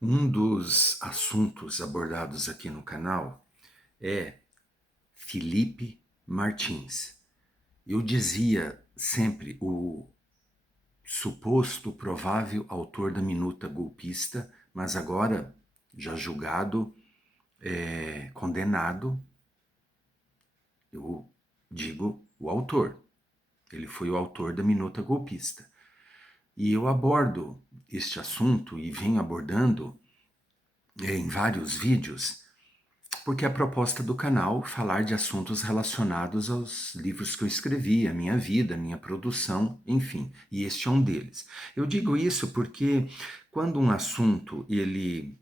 Um dos assuntos abordados aqui no canal é Felipe Martins. Eu dizia sempre o suposto provável autor da minuta golpista, mas agora já julgado, condenado, eu digo o autor. Ele foi o autor da minuta golpista. E eu abordo este assunto e venho abordando em vários vídeos, porque a proposta do canal é falar de assuntos relacionados aos livros que eu escrevi, a minha vida, a minha produção, enfim, e este é um deles. Eu digo isso porque quando um assunto ele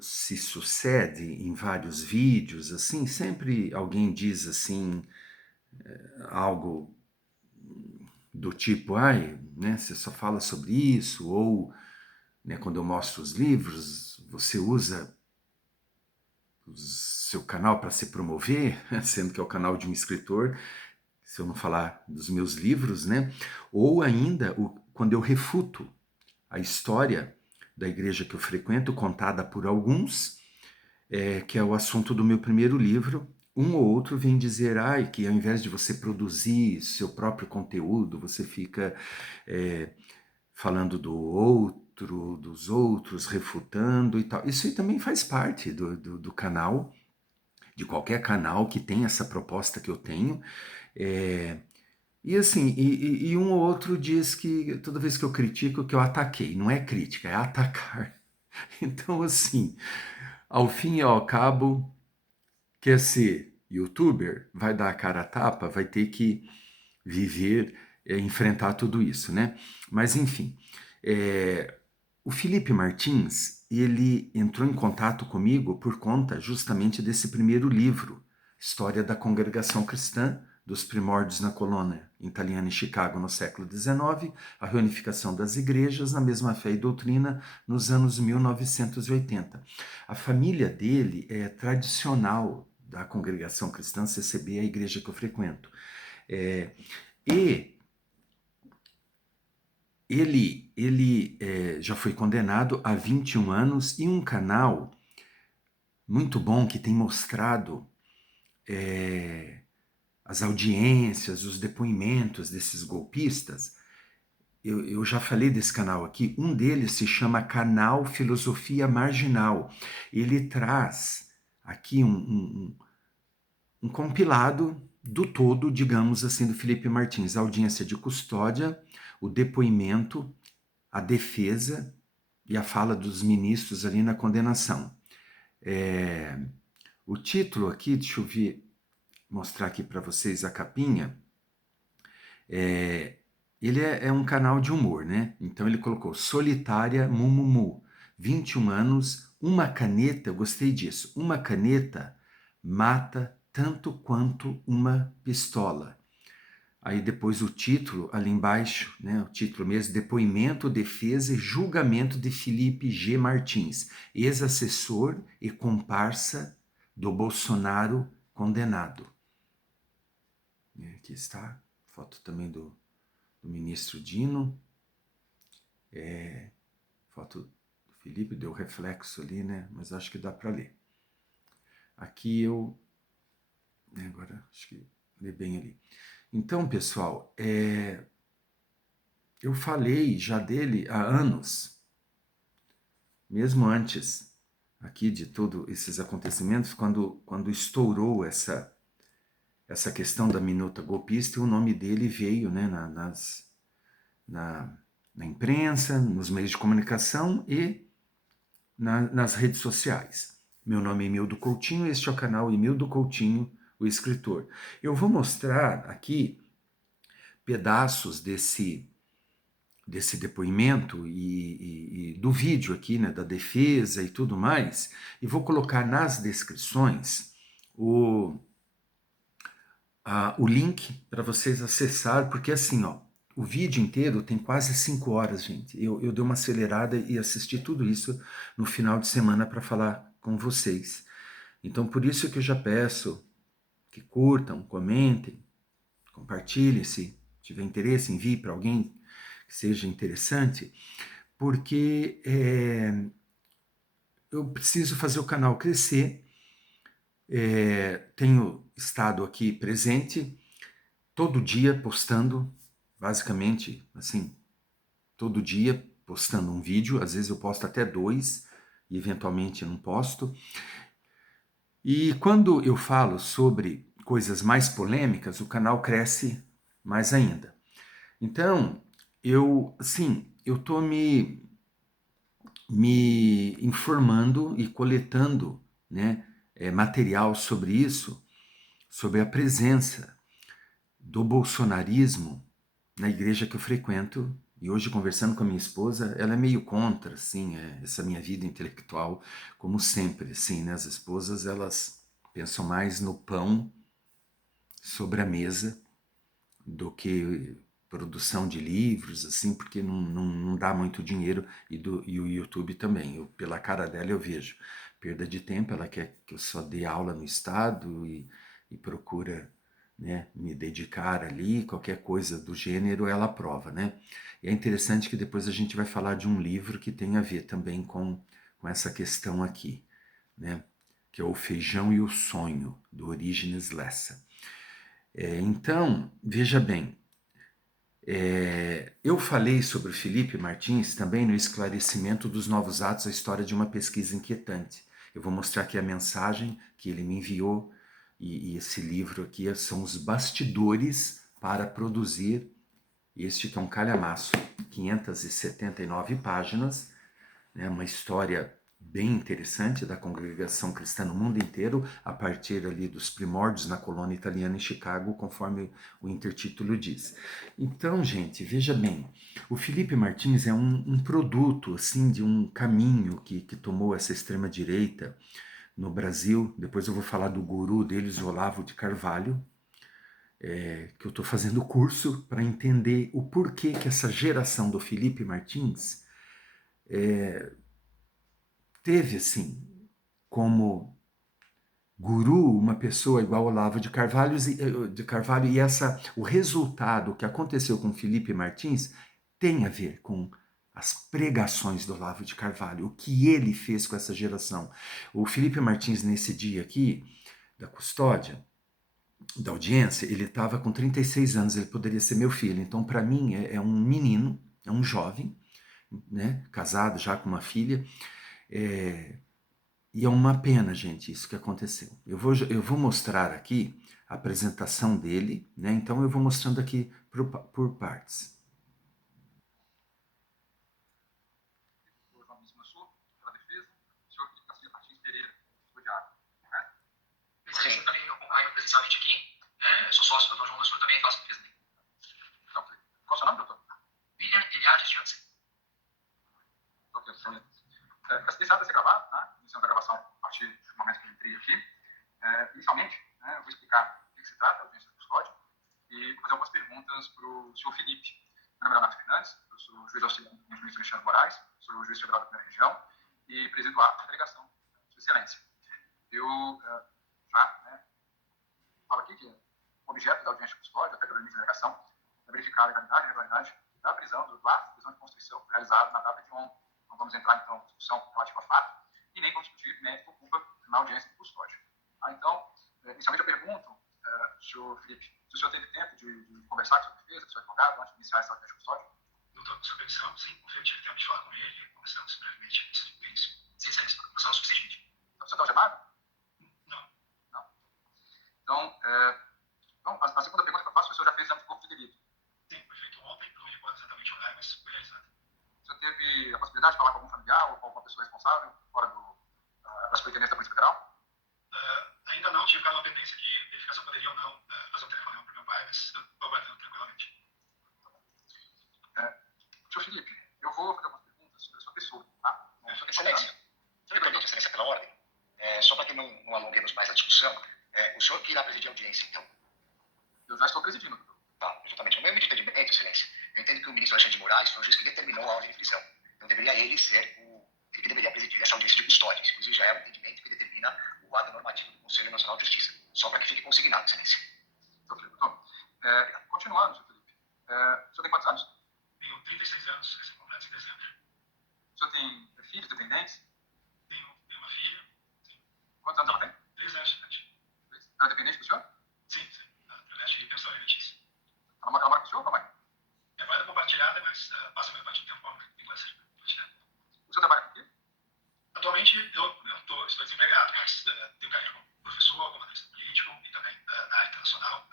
se sucede em vários vídeos, assim, sempre alguém diz assim algo do tipo, ai, né, você só fala sobre isso, ou né, quando eu mostro os livros, você usa o seu canal para se promover, sendo que é o canal de um escritor, se eu não falar dos meus livros, né? Ou ainda quando eu refuto a história da igreja que eu frequento, contada por alguns, que é o assunto do meu primeiro livro. Um ou outro vem dizer, ai, que ao invés de você produzir seu próprio conteúdo, você fica falando do outro, dos outros, refutando e tal. Isso aí também faz parte do canal, de qualquer canal que tenha essa proposta que eu tenho. É, e assim, e um ou outro diz que toda vez que eu critico, que eu ataquei. Não é crítica, é atacar. Então, assim, ao fim e ao cabo, quer ser youtuber, vai dar a cara a tapa, vai ter que viver, enfrentar tudo isso, né? Mas, enfim, o Felipe Martins, ele entrou em contato comigo por conta justamente desse primeiro livro, História da Congregação Cristã, dos primórdios na colônia italiana em Chicago no século XIX, a reunificação das igrejas na mesma fé e doutrina nos anos 1980. A família dele é tradicional da Congregação Cristã CCB, a igreja que eu frequento. E ele já foi condenado a 21 anos e um canal muito bom que tem mostrado as audiências, os depoimentos desses golpistas. Eu já falei desse canal aqui, um deles se chama Canal Filosofia Marginal. Ele traz aqui um compilado do todo, digamos assim, do Felipe Martins, a audiência de custódia, o depoimento, a defesa e a fala dos ministros ali na condenação. O título aqui, deixa eu mostrar aqui para vocês a capinha, ele é um canal de humor, né? Então ele colocou Solitária Mumumu, 21 anos, uma caneta, eu gostei disso, uma caneta mata tanto quanto uma pistola. Aí depois o título, ali embaixo, né, o título mesmo, Depoimento, Defesa e Julgamento de Felipe G. Martins, ex-assessor e comparsa do Bolsonaro condenado. Aqui está, foto também do ministro Dino, foto do Felipe, deu reflexo ali, né, mas acho que dá para ler. Aqui eu, agora acho que lê bem ali. Então, pessoal, eu falei já dele há anos, mesmo antes aqui de todos esses acontecimentos, quando estourou essa questão da minuta golpista, o nome dele veio, né, na imprensa, nos meios de comunicação e nas redes sociais. Meu nome é Emildo Coutinho, este é o canal Emildo Coutinho, o escritor. Eu vou mostrar aqui pedaços desse depoimento e do vídeo aqui, né, da defesa e tudo mais, e vou colocar nas descrições o link para vocês acessar, porque assim, ó, o vídeo inteiro tem quase 5 horas, gente. Eu dei uma acelerada e assisti tudo isso no final de semana para falar com vocês. Então, por isso que eu já peço que curtam, comentem, compartilhem, se tiver interesse, envie para alguém que seja interessante, porque eu preciso fazer o canal crescer. Tenho estado aqui presente todo dia postando, basicamente, assim, todo dia postando um vídeo. Às vezes eu posto até 2 e eventualmente não posto. E quando eu falo sobre coisas mais polêmicas, o canal cresce mais ainda. Então, eu estou me informando e coletando, né, material sobre isso, sobre a presença do bolsonarismo na igreja que eu frequento. E hoje, conversando com a minha esposa, ela é meio contra, assim, essa minha vida intelectual, como sempre, assim, né? As esposas, elas pensam mais no pão sobre a mesa do que produção de livros, assim, porque não dá muito dinheiro, e o YouTube também. Pela cara dela eu vejo perda de tempo, ela quer que eu só dê aula no estado e procura, né, me dedicar ali, qualquer coisa do gênero ela aprova, né? E é interessante que depois a gente vai falar de um livro que tem a ver também com essa questão aqui, né? Que é O Feijão e o Sonho, do Orígenes Lessa. Então, veja bem, eu falei sobre o Felipe Martins também no esclarecimento dos novos atos, a história de uma pesquisa inquietante. Eu vou mostrar aqui a mensagem que ele me enviou, e esse livro aqui são os bastidores para produzir este que é um calhamaço, 579 páginas, né, uma história bem interessante da congregação cristã no mundo inteiro, a partir ali dos primórdios na colônia italiana em Chicago, conforme o intertítulo diz. Então, gente, veja bem, o Felipe Martins é um produto, assim, de um caminho que tomou essa extrema-direita no Brasil. Depois eu vou falar do guru deles, Olavo de Carvalho, que eu estou fazendo curso para entender o porquê que essa geração do Felipe Martins teve, assim, como guru uma pessoa igual Olavo de Carvalho, e o resultado que aconteceu com Felipe Martins tem a ver com as pregações do Olavo de Carvalho, o que ele fez com essa geração. O Felipe Martins, nesse dia aqui, da custódia, da audiência, ele estava com 36 anos, ele poderia ser meu filho. Então, para mim, é um menino, é um jovem, né, casado já com uma filha, e é uma pena, gente, isso que aconteceu. Eu vou mostrar aqui a apresentação dele, né? Então eu vou mostrando aqui por partes. Sim, também acompanho presencialmente aqui. Sou sócio do Dr. João Mansur, também faço pesquisa. Qual é o seu nome, doutor? William Eliades Jansen. Ok, esse dado vai ser gravado, tá? Iniciando a gravação a partir do momento que eu entrei aqui. Inicialmente, eu vou explicar o que se trata, a audiência de custódia, e fazer algumas perguntas para o senhor Felipe. Meu nome é Leonardo Fernandes, eu sou juiz auxiliar do juiz Alexandre Moraes, sou juiz federal da primeira região e presido o ato de delegação de Sua Excelência. Eu já falo aqui que o objeto da audiência de custódia, até pela minha delegação, é verificar a legalidade e irregularidade da prisão, do ato de prisão de Constituição realizado na data de ontem. Não vamos entrar, então, em discussão relativa a fato e nem vamos discutir mérito ou culpa na audiência de custódia. Então, inicialmente eu pergunto, senhor Felipe, se o senhor teve tempo de conversar com a sua defesa, com o seu advogado, antes de iniciar essa audiência de custódia? Doutor, com sua permissão, sim, confio que tive tempo de falar com ele e conversamos brevemente. Sim, excelência, conversão suficiente. O senhor está algemado? Não. Não? Então, a segunda pergunta que eu faço, o senhor já fez exame de corpo de delito? Sim, foi feito ontem, não me recordo exatamente o horário, mas foi realizado. O senhor teve a possibilidade de falar com algum familiar ou com alguma pessoa responsável, fora da superintendência da Polícia Federal? Ainda não, tive uma pendência de verificar se eu poderia ou não fazer um telefonema para o meu pai, mas estou aguardando tranquilamente. Senhor Felipe, eu vou fazer algumas perguntas sobre a sua pessoa, tá? Excelência, eu lhe pergunto, Excelência, pela ordem, só para que não alonguemos mais a discussão, o senhor que irá presidir a audiência, então? Eu já estou presidindo, doutor. Tá, exatamente. No meu entendimento, Excelência, eu entendo que o ministro Alexandre de Moraes foi o juiz que determinou a ordem de prisão. Então deveria ele ser ele que deveria presidir essa audiência de custódia. Inclusive já é o entendimento que determina o quadro normativo do Conselho Nacional de Justiça. Só para que fique consignado, Excelência. Ok, doutor. Continuando, senhor Felipe. O senhor tem quantos anos? Tenho 36 anos, recém-completos em dezembro. O senhor tem filhos, dependentes? Tenho uma filha. Sim. Quantos anos ela tem? 3 anos de idade. Ela é dependente do senhor? Sim. Através de pensão alimentícia. Ela mora com o senhor ou com a mãe? É guarda compartilhada, mas passa a maior parte do tempo com a mãe. Tem guarda compartilhada. O senhor trabalha com o quê? Atualmente, estou desempregado, mas tenho carreira como professor, como analista político e também na área internacional,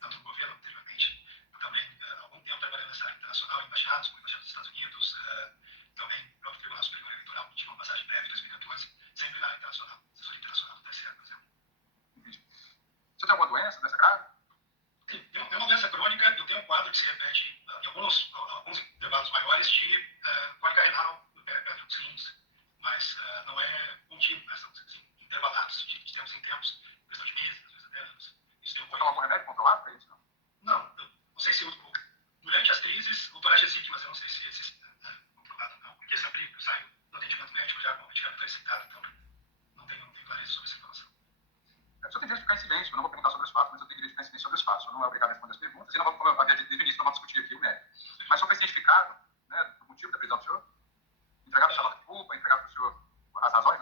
tanto no governo anteriormente, também há algum tempo trabalhando nessa área internacional, em embaixadas, como embaixada dos Estados Unidos, também no próprio Tribunal Superior Eleitoral, tive uma passagem breve em 2014, sempre na área internacional, assessoria internacional do TSE, por exemplo. Entendi. O senhor tem alguma doença, doença grave? Tem uma doença crônica, eu tenho um quadro que se repete em alguns intervalos maiores de cólica renal, pedra dos rins, mas não é contínuo, né? São intervalados de tempos em tempos, questão de meses, às vezes até anos. Isso tem Você toma algum remédio controlado para isso? Não, eu não sei se durante as crises o Toragezik, mas eu não sei se esse é controlado ou não, porque sempre eu saio do atendimento médico já com o medicamento receitado, então não tenho clareza sobre essa informação. O senhor tem direito de ficar em silêncio, eu não vou perguntar sobre os fatos, mas eu tenho direito de ficar em silêncio sobre os fatos. O senhor não é obrigado a responder as perguntas, e não vamos, como eu havia dito desde o início, não vamos discutir aqui o mérito. Mas o senhor foi cientificado, né, do motivo da prisão do senhor? Entregado para a sala de culpa, entregado para o senhor as razões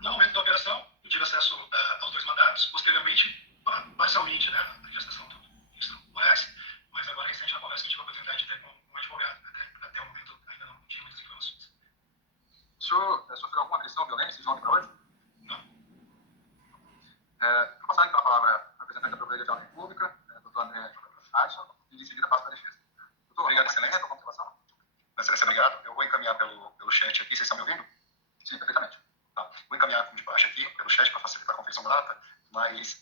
No momento da operação, eu tive acesso aos 2 mandados, posteriormente, parcialmente, né, na manifestação do ministro Moraes, mas agora, recente, na conversa que eu tive a oportunidade de ter com um advogado, até o momento ainda não tinha muitas informações. O senhor sofreu alguma agressão, violência, de ontem para hoje? Não. Vou passar então a palavra ao representante da Procuradoria de Ordem Pública, Dr. André Adson, e de seguida passo para a defesa. Doutor, obrigado, excelência. Alguma observação? Excelência, obrigado. Eu vou encaminhar pelo chat aqui. Vocês estão me ouvindo? Sim, perfeitamente. Tá. Vou encaminhar de baixo aqui pelo chat para facilitar a confeição da ata, mas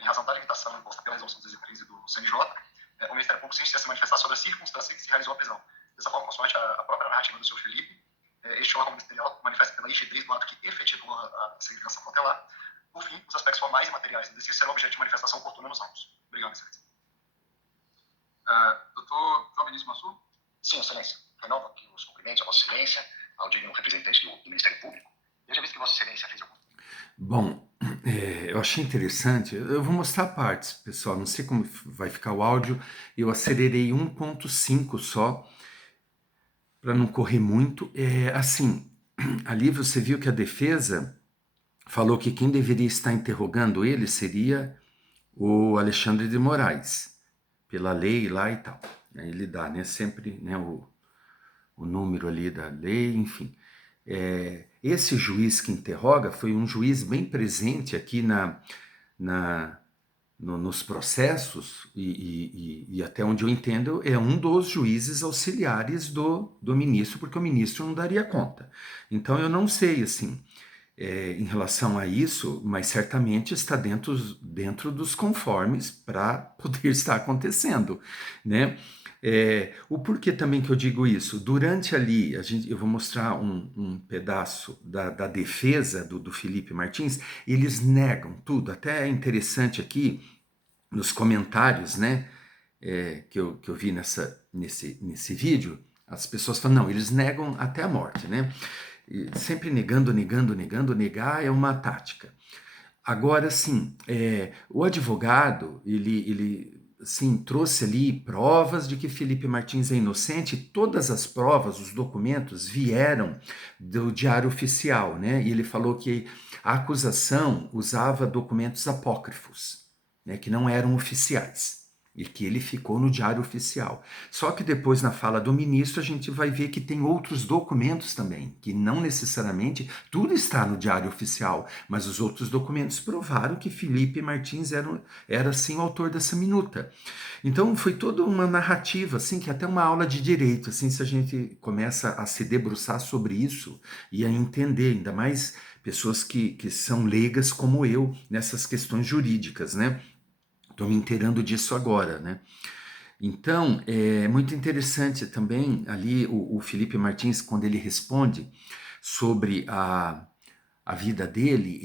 em razão da limitação imposta pela resolução 213 do CNJ, o Ministério Público se insiste a se manifestar sobre a circunstância em que se realizou a prisão. Dessa forma, consoante a própria narrativa do senhor Felipe, este órgão ministerial manifesta pela rigidez do ato que efetivou a significação cautelar. Por fim, os aspectos formais e materiais do exercício serão objeto de manifestação oportuna nos autos. Obrigado, excelência. Doutor João Benício Mansur? Sim, excelência. Renovo aqui os cumprimentos a Vossa Excelência, ao digno representante do Ministério Público. Eu já vi que Vossa Excelência fez algum... Bom, eu achei interessante. Eu vou mostrar partes, pessoal. Não sei como vai ficar o áudio. Eu acelerei 1.5 só, para não correr muito. Assim, ali você viu que a defesa falou que quem deveria estar interrogando ele seria o Alexandre de Moraes, pela lei lá e tal. Ele dá, né, sempre, né, o número ali da lei, enfim. Esse juiz que interroga foi um juiz bem presente aqui nos processos e até onde eu entendo é um dos juízes auxiliares do ministro, porque o ministro não daria conta. Então eu não sei, assim, em relação a isso, mas certamente está dentro dos conformes para poder estar acontecendo, né? O porquê também que eu digo isso? Durante ali, eu vou mostrar um pedaço da defesa do Felipe Martins, eles negam tudo, até é interessante aqui, nos comentários, né, que eu vi nesse vídeo, as pessoas falam, não, eles negam até a morte, né? E sempre negando, negar é uma tática. Agora, sim, o advogado, ele sim, trouxe ali provas de que Felipe Martins é inocente. Todas as provas, os documentos vieram do Diário Oficial, né? E ele falou que a acusação usava documentos apócrifos, né, que não eram oficiais, e que ele ficou no Diário Oficial. Só que depois, na fala do ministro, a gente vai ver que tem outros documentos também, que não necessariamente tudo está no Diário Oficial, mas os outros documentos provaram que Felipe Martins era sim o autor dessa minuta. Então foi toda uma narrativa, assim, que até uma aula de direito, assim, se a gente começa a se debruçar sobre isso e a entender, ainda mais pessoas que são leigas como eu nessas questões jurídicas, né? Estou me inteirando disso agora, né? Então, é muito interessante também ali o Felipe Martins, quando ele responde sobre a vida dele,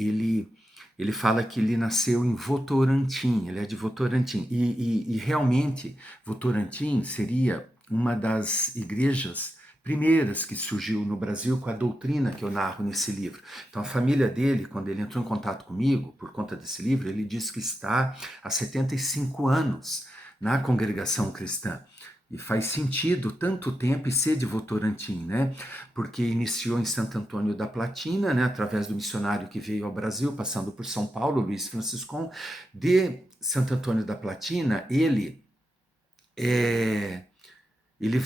ele fala que ele nasceu em Votorantim, ele é de Votorantim, e realmente Votorantim seria uma das igrejas primeiras que surgiu no Brasil com a doutrina que eu narro nesse livro. Então a família dele, quando ele entrou em contato comigo, por conta desse livro, ele disse que está há 75 anos na congregação cristã. E faz sentido tanto tempo e ser de Votorantim, né? Porque iniciou em Santo Antônio da Platina, né? Através do missionário que veio ao Brasil, passando por São Paulo, Luiz Franciscon. De Santo Antônio da Platina, ele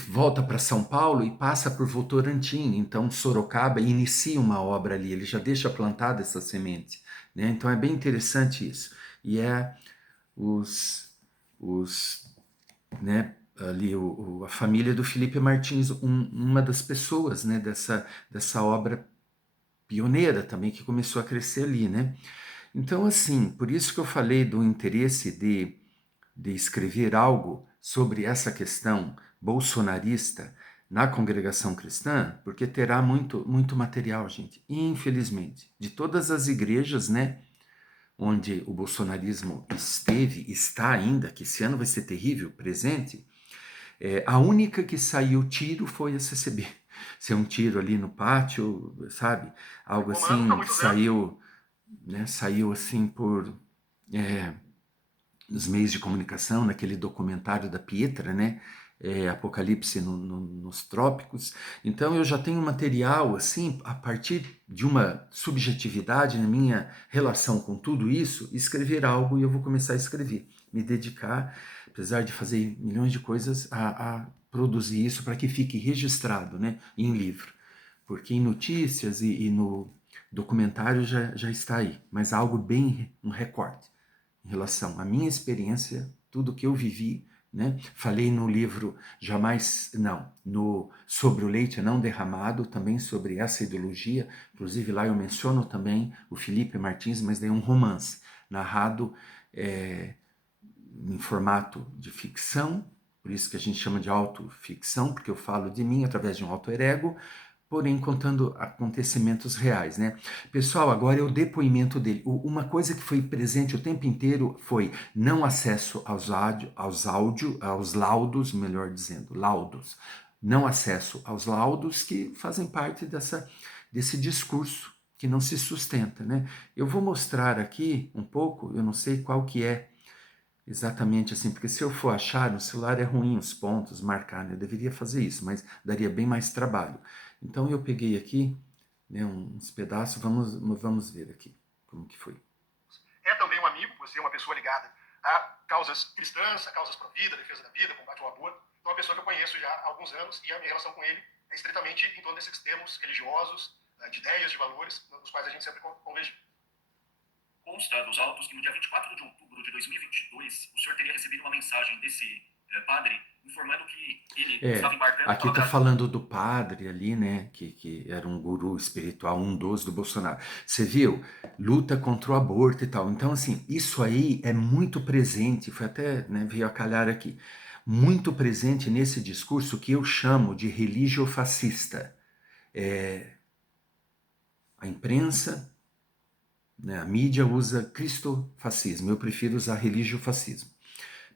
volta para São Paulo e passa por Votorantim. Então, Sorocaba inicia uma obra ali, ele já deixa plantada essa semente, né? Então, é bem interessante isso. E né, ali a família do Felipe Martins, uma das pessoas, né, dessa obra pioneira também que começou a crescer ali, né? Então, assim, por isso que eu falei do interesse de escrever algo sobre essa questão bolsonarista na congregação cristã, porque terá muito material, gente, infelizmente, de todas as igrejas, né, onde o bolsonarismo está ainda, que esse ano vai ser terrível, presente, a única que saiu tiro foi a CCB. Se é um tiro ali no pátio, sabe? Algo assim, saiu, né, saiu assim por nos meios de comunicação, naquele documentário da Pietra, né? Apocalipse nos trópicos. Então eu já tenho material assim, a partir de uma subjetividade na minha relação com tudo isso, escrever algo e eu vou começar a escrever, me dedicar, apesar de fazer milhões de coisas, a produzir isso para que fique registrado, né, em livro. Porque em notícias e no documentário já está aí, mas algo bem, um recorte em relação à minha experiência, tudo que eu vivi, né? Falei no livro sobre o leite não derramado, também sobre essa ideologia, inclusive lá eu menciono também o Felipe Martins, mas daí um romance, narrado em formato de ficção, por isso que a gente chama de autoficção, porque eu falo de mim através de um alter ego, porém contando acontecimentos reais, né? Pessoal, agora é o depoimento dele. Uma coisa que foi presente o tempo inteiro foi não acesso aos laudos, melhor dizendo, laudos. Não acesso aos laudos que fazem parte desse discurso que não se sustenta, né? Eu vou mostrar aqui um pouco, eu não sei qual que é exatamente assim, porque se eu for achar no celular é ruim os pontos, marcar, né? Eu deveria fazer isso, mas daria bem mais trabalho. Então eu peguei aqui, né, uns pedaços, vamos ver aqui como que foi. É também um amigo, você é uma pessoa ligada a causas cristãs, a causas pró-vida, defesa da vida, combate ao aborto. Então é uma pessoa que eu conheço já há alguns anos e a minha relação com ele é estritamente em torno desses termos religiosos, de ideias, de valores, nos quais a gente sempre converge. Consta dos autos que no dia 24 de outubro de 2022, o senhor teria recebido uma mensagem desse padre informando que ele estava embarcando... Aqui está falando do padre ali, né, que era um guru espiritual, um dos do Bolsonaro. Você viu? Luta contra o aborto e tal. Então, assim, isso aí é muito presente, foi até, né, veio a calhar aqui, muito presente nesse discurso que eu chamo de religiofascista. A imprensa, né, a mídia usa cristofascismo, eu prefiro usar religiofascismo,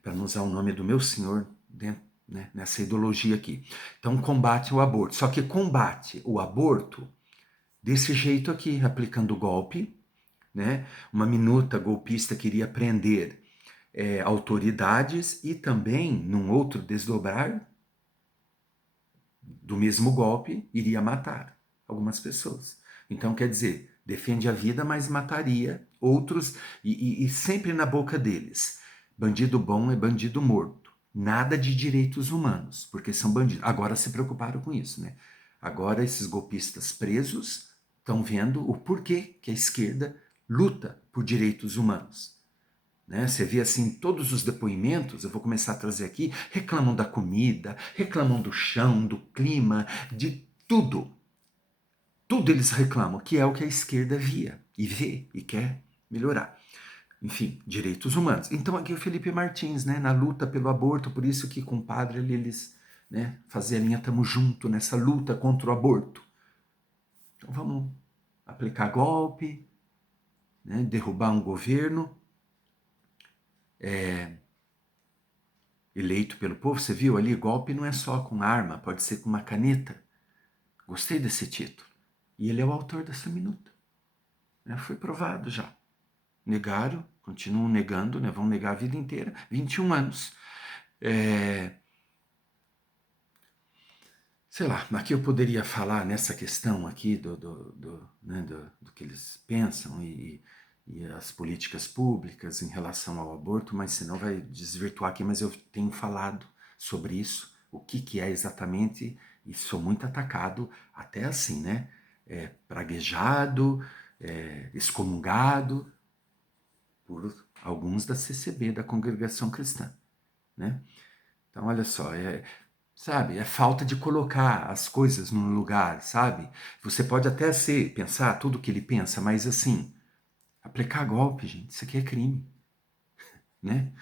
para não usar o nome do meu senhor dentro, né, nessa ideologia aqui. Então combate o aborto, só que combate o aborto desse jeito aqui, aplicando golpe, né? Uma minuta golpista queria prender autoridades e também, num outro desdobrar do mesmo golpe, iria matar algumas pessoas. Então, quer dizer, defende a vida, mas mataria outros, e sempre na boca deles. Bandido bom é bandido morto. Nada de direitos humanos, porque são bandidos. Agora se preocuparam com isso, né? Agora esses golpistas presos estão vendo o porquê que a esquerda luta por direitos humanos. Né? Você vê assim, todos os depoimentos, eu vou começar a trazer aqui, reclamam da comida, reclamam do chão, do clima, de tudo. Tudo eles reclamam, que é o que a esquerda via e vê e quer melhorar. Enfim, direitos humanos. Então aqui o Felipe Martins, né, na luta pelo aborto, por isso que com o padre eles, né, faziam a linha tamo junto nessa luta contra o aborto. Então vamos aplicar golpe, né, derrubar um governo eleito pelo povo. Você viu ali, golpe não é só com arma, pode ser com uma caneta. Gostei desse título. E ele é o autor dessa minuta. Foi provado já. Negaram, continuam negando, né? Vão negar a vida inteira. 21 anos. sei lá, aqui eu poderia falar nessa questão aqui né, do que eles pensam e as políticas públicas em relação ao aborto, mas senão vai desvirtuar aqui, mas eu tenho falado sobre isso, o que é exatamente, e sou muito atacado, até assim, né? Praguejado, excomungado por alguns da CCB, da Congregação Cristã, né? Então, olha só, sabe, é falta de colocar as coisas no lugar, sabe? Você pode até pensar tudo o que ele pensa, mas assim, aplicar golpe, gente, isso aqui é crime, né?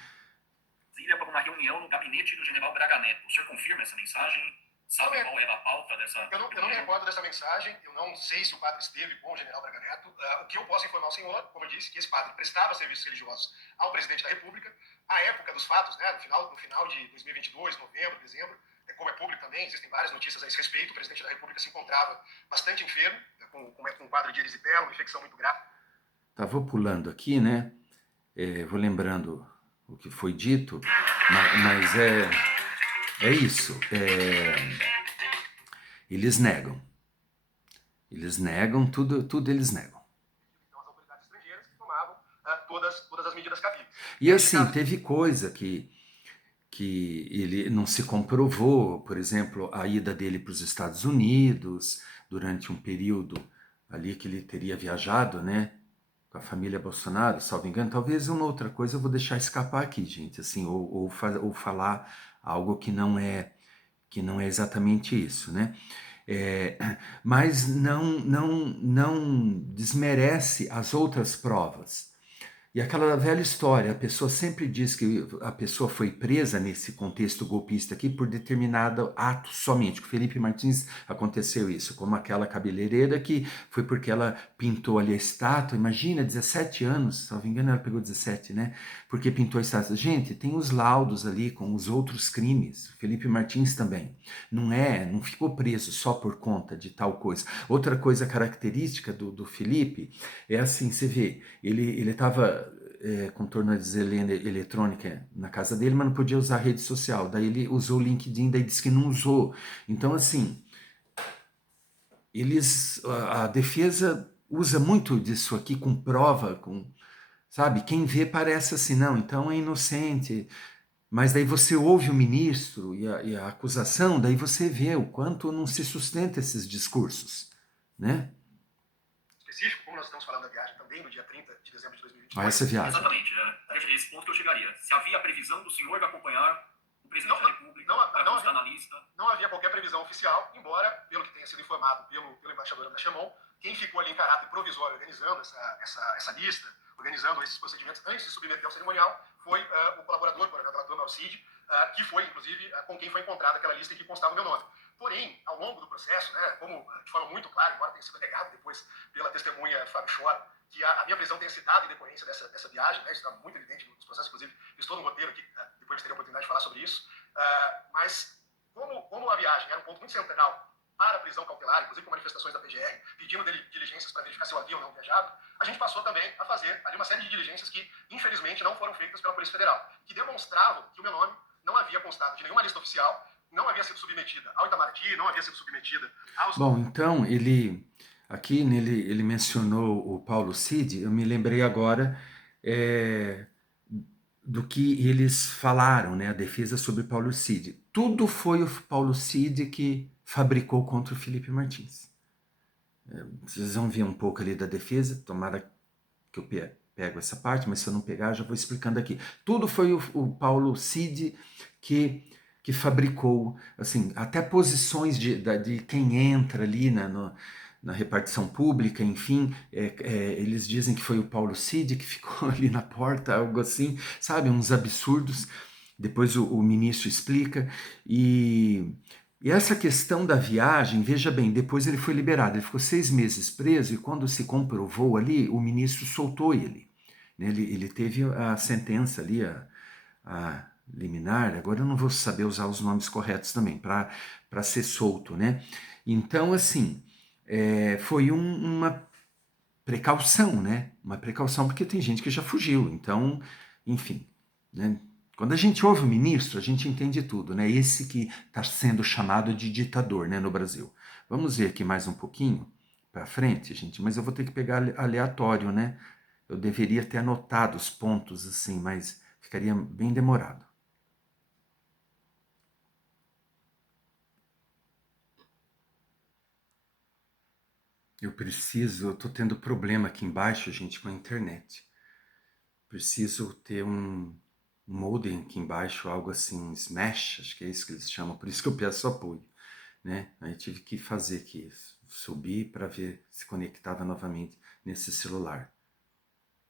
Para uma reunião no gabinete do general Braga Neto. O senhor confirma essa mensagem? Sabe qual era a pauta dessa? Eu não me recordo dessa mensagem, eu não sei se o padre esteve com o general Braga Neto. O que eu posso informar ao senhor, como eu disse, que esse padre prestava serviços religiosos ao presidente da República. À época dos fatos, né, no final de 2022, novembro, dezembro, como é público também, existem várias notícias a esse respeito, o presidente da República se encontrava bastante enfermo, com um quadro de erisipela, uma infecção muito grave. Tá, vou pulando aqui, né? Vou lembrando o que foi dito, mas é isso. Eles negam. Eles negam, tudo eles negam. Então, as autoridades estrangeiras que tomavam todas as medidas cabíveis. E assim, teve coisa que ele não se comprovou, por exemplo, a ida dele para os Estados Unidos, durante um período ali que ele teria viajado, né, com a família Bolsonaro, salvo engano. Talvez uma outra coisa eu vou deixar escapar aqui, gente, assim, ou falar algo que não é exatamente isso, né? Mas não desmerece as outras provas. E aquela velha história, a pessoa sempre diz que a pessoa foi presa nesse contexto golpista aqui por determinado ato somente. Com Felipe Martins aconteceu isso, como aquela cabeleireira que foi porque ela pintou ali a estátua, imagina, 17 anos, se não me engano ela pegou 17, né? Porque pintou a estátua. Gente, tem os laudos ali com os outros crimes, Felipe Martins também. Não ficou preso só por conta de tal coisa. Outra coisa característica do Felipe é assim, você vê, ele estava com tornozeleira eletrônica na casa dele, mas não podia usar a rede social. Daí ele usou o LinkedIn, daí disse que não usou. Então, assim, a defesa usa muito disso aqui com prova, sabe? Quem vê parece assim, não, então é inocente. Mas daí você ouve o ministro e a acusação, daí você vê o quanto não se sustenta esses discursos, né? Específico, como nós estamos falando da viagem também no dia 30 de dezembro de 2022. Essa viagem. Exatamente, esse ponto que eu chegaria. Se havia a previsão do senhor de acompanhar o presidente da República, na lista. Não havia qualquer previsão oficial, embora, pelo que tenha sido informado pelo embaixador André Chamon, quem ficou ali em caráter provisório organizando essa lista, organizando esses procedimentos antes de submeter ao cerimonial, foi o colaborador, por exemplo, Antônio Alcide, que foi, inclusive, com quem foi encontrada aquela lista em que constava o meu nome. Porém, ao longo do processo, né, como de forma muito clara, embora tenha sido negado depois pela testemunha Fábio Chora, que a minha prisão tenha citado em decorrência dessa viagem, né, isso está muito evidente nos processos, inclusive, estou no roteiro aqui, depois terei a oportunidade de falar sobre isso, mas como a viagem era um ponto muito central para a prisão cautelar, inclusive com manifestações da PGR, pedindo diligências para verificar se eu havia ou não viajado, a gente passou também a fazer ali uma série de diligências que, infelizmente, não foram feitas pela Polícia Federal, que demonstravam que o meu nome não havia constado de nenhuma lista oficial, não havia sido submetida ao Itamaraty, não havia sido submetida aos... Bom, então, aqui ele mencionou o Paulo Cid, eu me lembrei agora do que eles falaram, né, a defesa sobre Paulo Cid. Tudo foi o Paulo Cid que fabricou contra o Felipe Martins. Vocês vão ver um pouco ali da defesa, tomara que eu pego essa parte, mas se eu não pegar, já vou explicando aqui. Tudo foi o Paulo Cid que fabricou, assim, até posições de quem entra ali na repartição pública, enfim, eles dizem que foi o Paulo Cid que ficou ali na porta, algo assim, sabe, uns absurdos. Depois o ministro explica, e essa questão da viagem, veja bem, depois ele foi liberado, ele ficou 6 meses preso, e quando se comprovou ali, o ministro soltou ele. Ele teve a sentença ali, a liminar, agora eu não vou saber usar os nomes corretos também, para ser solto, né? Então, assim, foi uma precaução, né? Uma precaução, porque tem gente que já fugiu, então, enfim, né? Quando a gente ouve o ministro, a gente entende tudo, né? Esse que está sendo chamado de ditador, né, no Brasil. Vamos ver aqui mais um pouquinho para frente, gente, mas eu vou ter que pegar aleatório, né? Eu deveria ter anotado os pontos assim, mas ficaria bem demorado. Eu estou tendo problema aqui embaixo, gente, com a internet. Preciso ter um modem aqui embaixo, algo assim, Smash, acho que é isso que eles chamam, por isso que eu peço apoio, né? Aí tive que fazer aqui, subir para ver se conectava novamente nesse celular.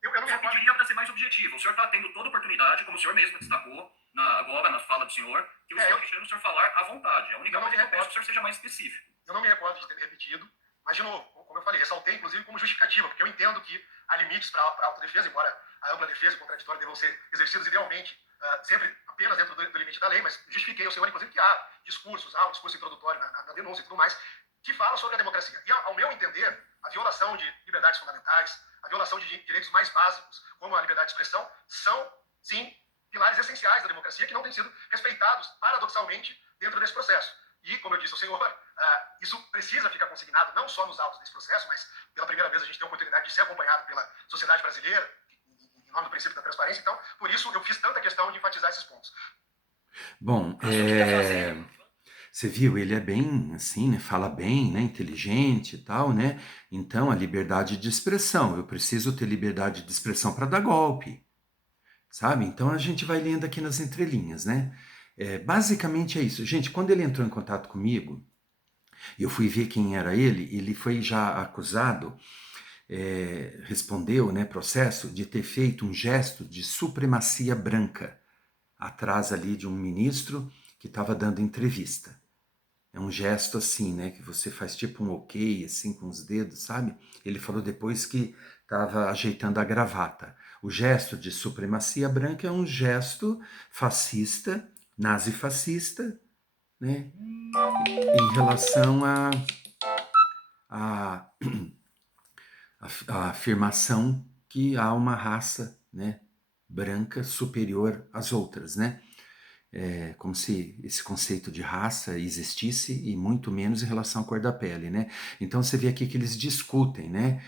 Eu não só pediria para ser mais objetivo. O senhor está tendo toda oportunidade, como o senhor mesmo destacou agora na fala do senhor, que o senhor deixando o senhor falar à vontade. A única coisa que eu peço é que o senhor seja mais específico. Eu não me recordo de ter repetido, mas, de novo, como eu falei, ressaltei, inclusive, como justificativa, porque eu entendo que há limites para a autodefesa, embora a ampla defesa e o contraditório devam ser exercidos idealmente, sempre apenas dentro do limite da lei, mas justifiquei ao senhor, inclusive, que há discursos, há um discurso introdutório na denúncia e tudo mais, que fala sobre a democracia. E, ao meu entender, a violação de liberdades fundamentais, a violação de direitos mais básicos, como a liberdade de expressão, são, sim, pilares essenciais da democracia que não têm sido respeitados, paradoxalmente, dentro desse processo. E, como eu disse ao senhor, isso precisa ficar consignado não só nos autos desse processo, mas pela primeira vez a gente tem a oportunidade de ser acompanhado pela sociedade brasileira, em nome do princípio da transparência. Então, por isso, eu fiz tanta questão de enfatizar esses pontos. Bom, você viu, ele é bem assim, né? Fala bem, né? Inteligente e tal, né? Então, a liberdade de expressão. Eu preciso ter liberdade de expressão para dar golpe, sabe? Então, a gente vai lendo aqui nas entrelinhas, né? Basicamente é isso. Gente, quando ele entrou em contato comigo, eu fui ver quem era ele foi já acusado, respondeu, né, processo, de ter feito um gesto de supremacia branca atrás ali de um ministro que estava dando entrevista. É um gesto assim, né, que você faz tipo um ok, assim, com os dedos, sabe? Ele falou depois que estava ajeitando a gravata. O gesto de supremacia branca é um gesto fascista, nazifascista, né, em relação a afirmação que há uma raça, né, branca superior às outras, né? Como se esse conceito de raça existisse e muito menos em relação à cor da pele, né? Então você vê aqui que eles discutem, né?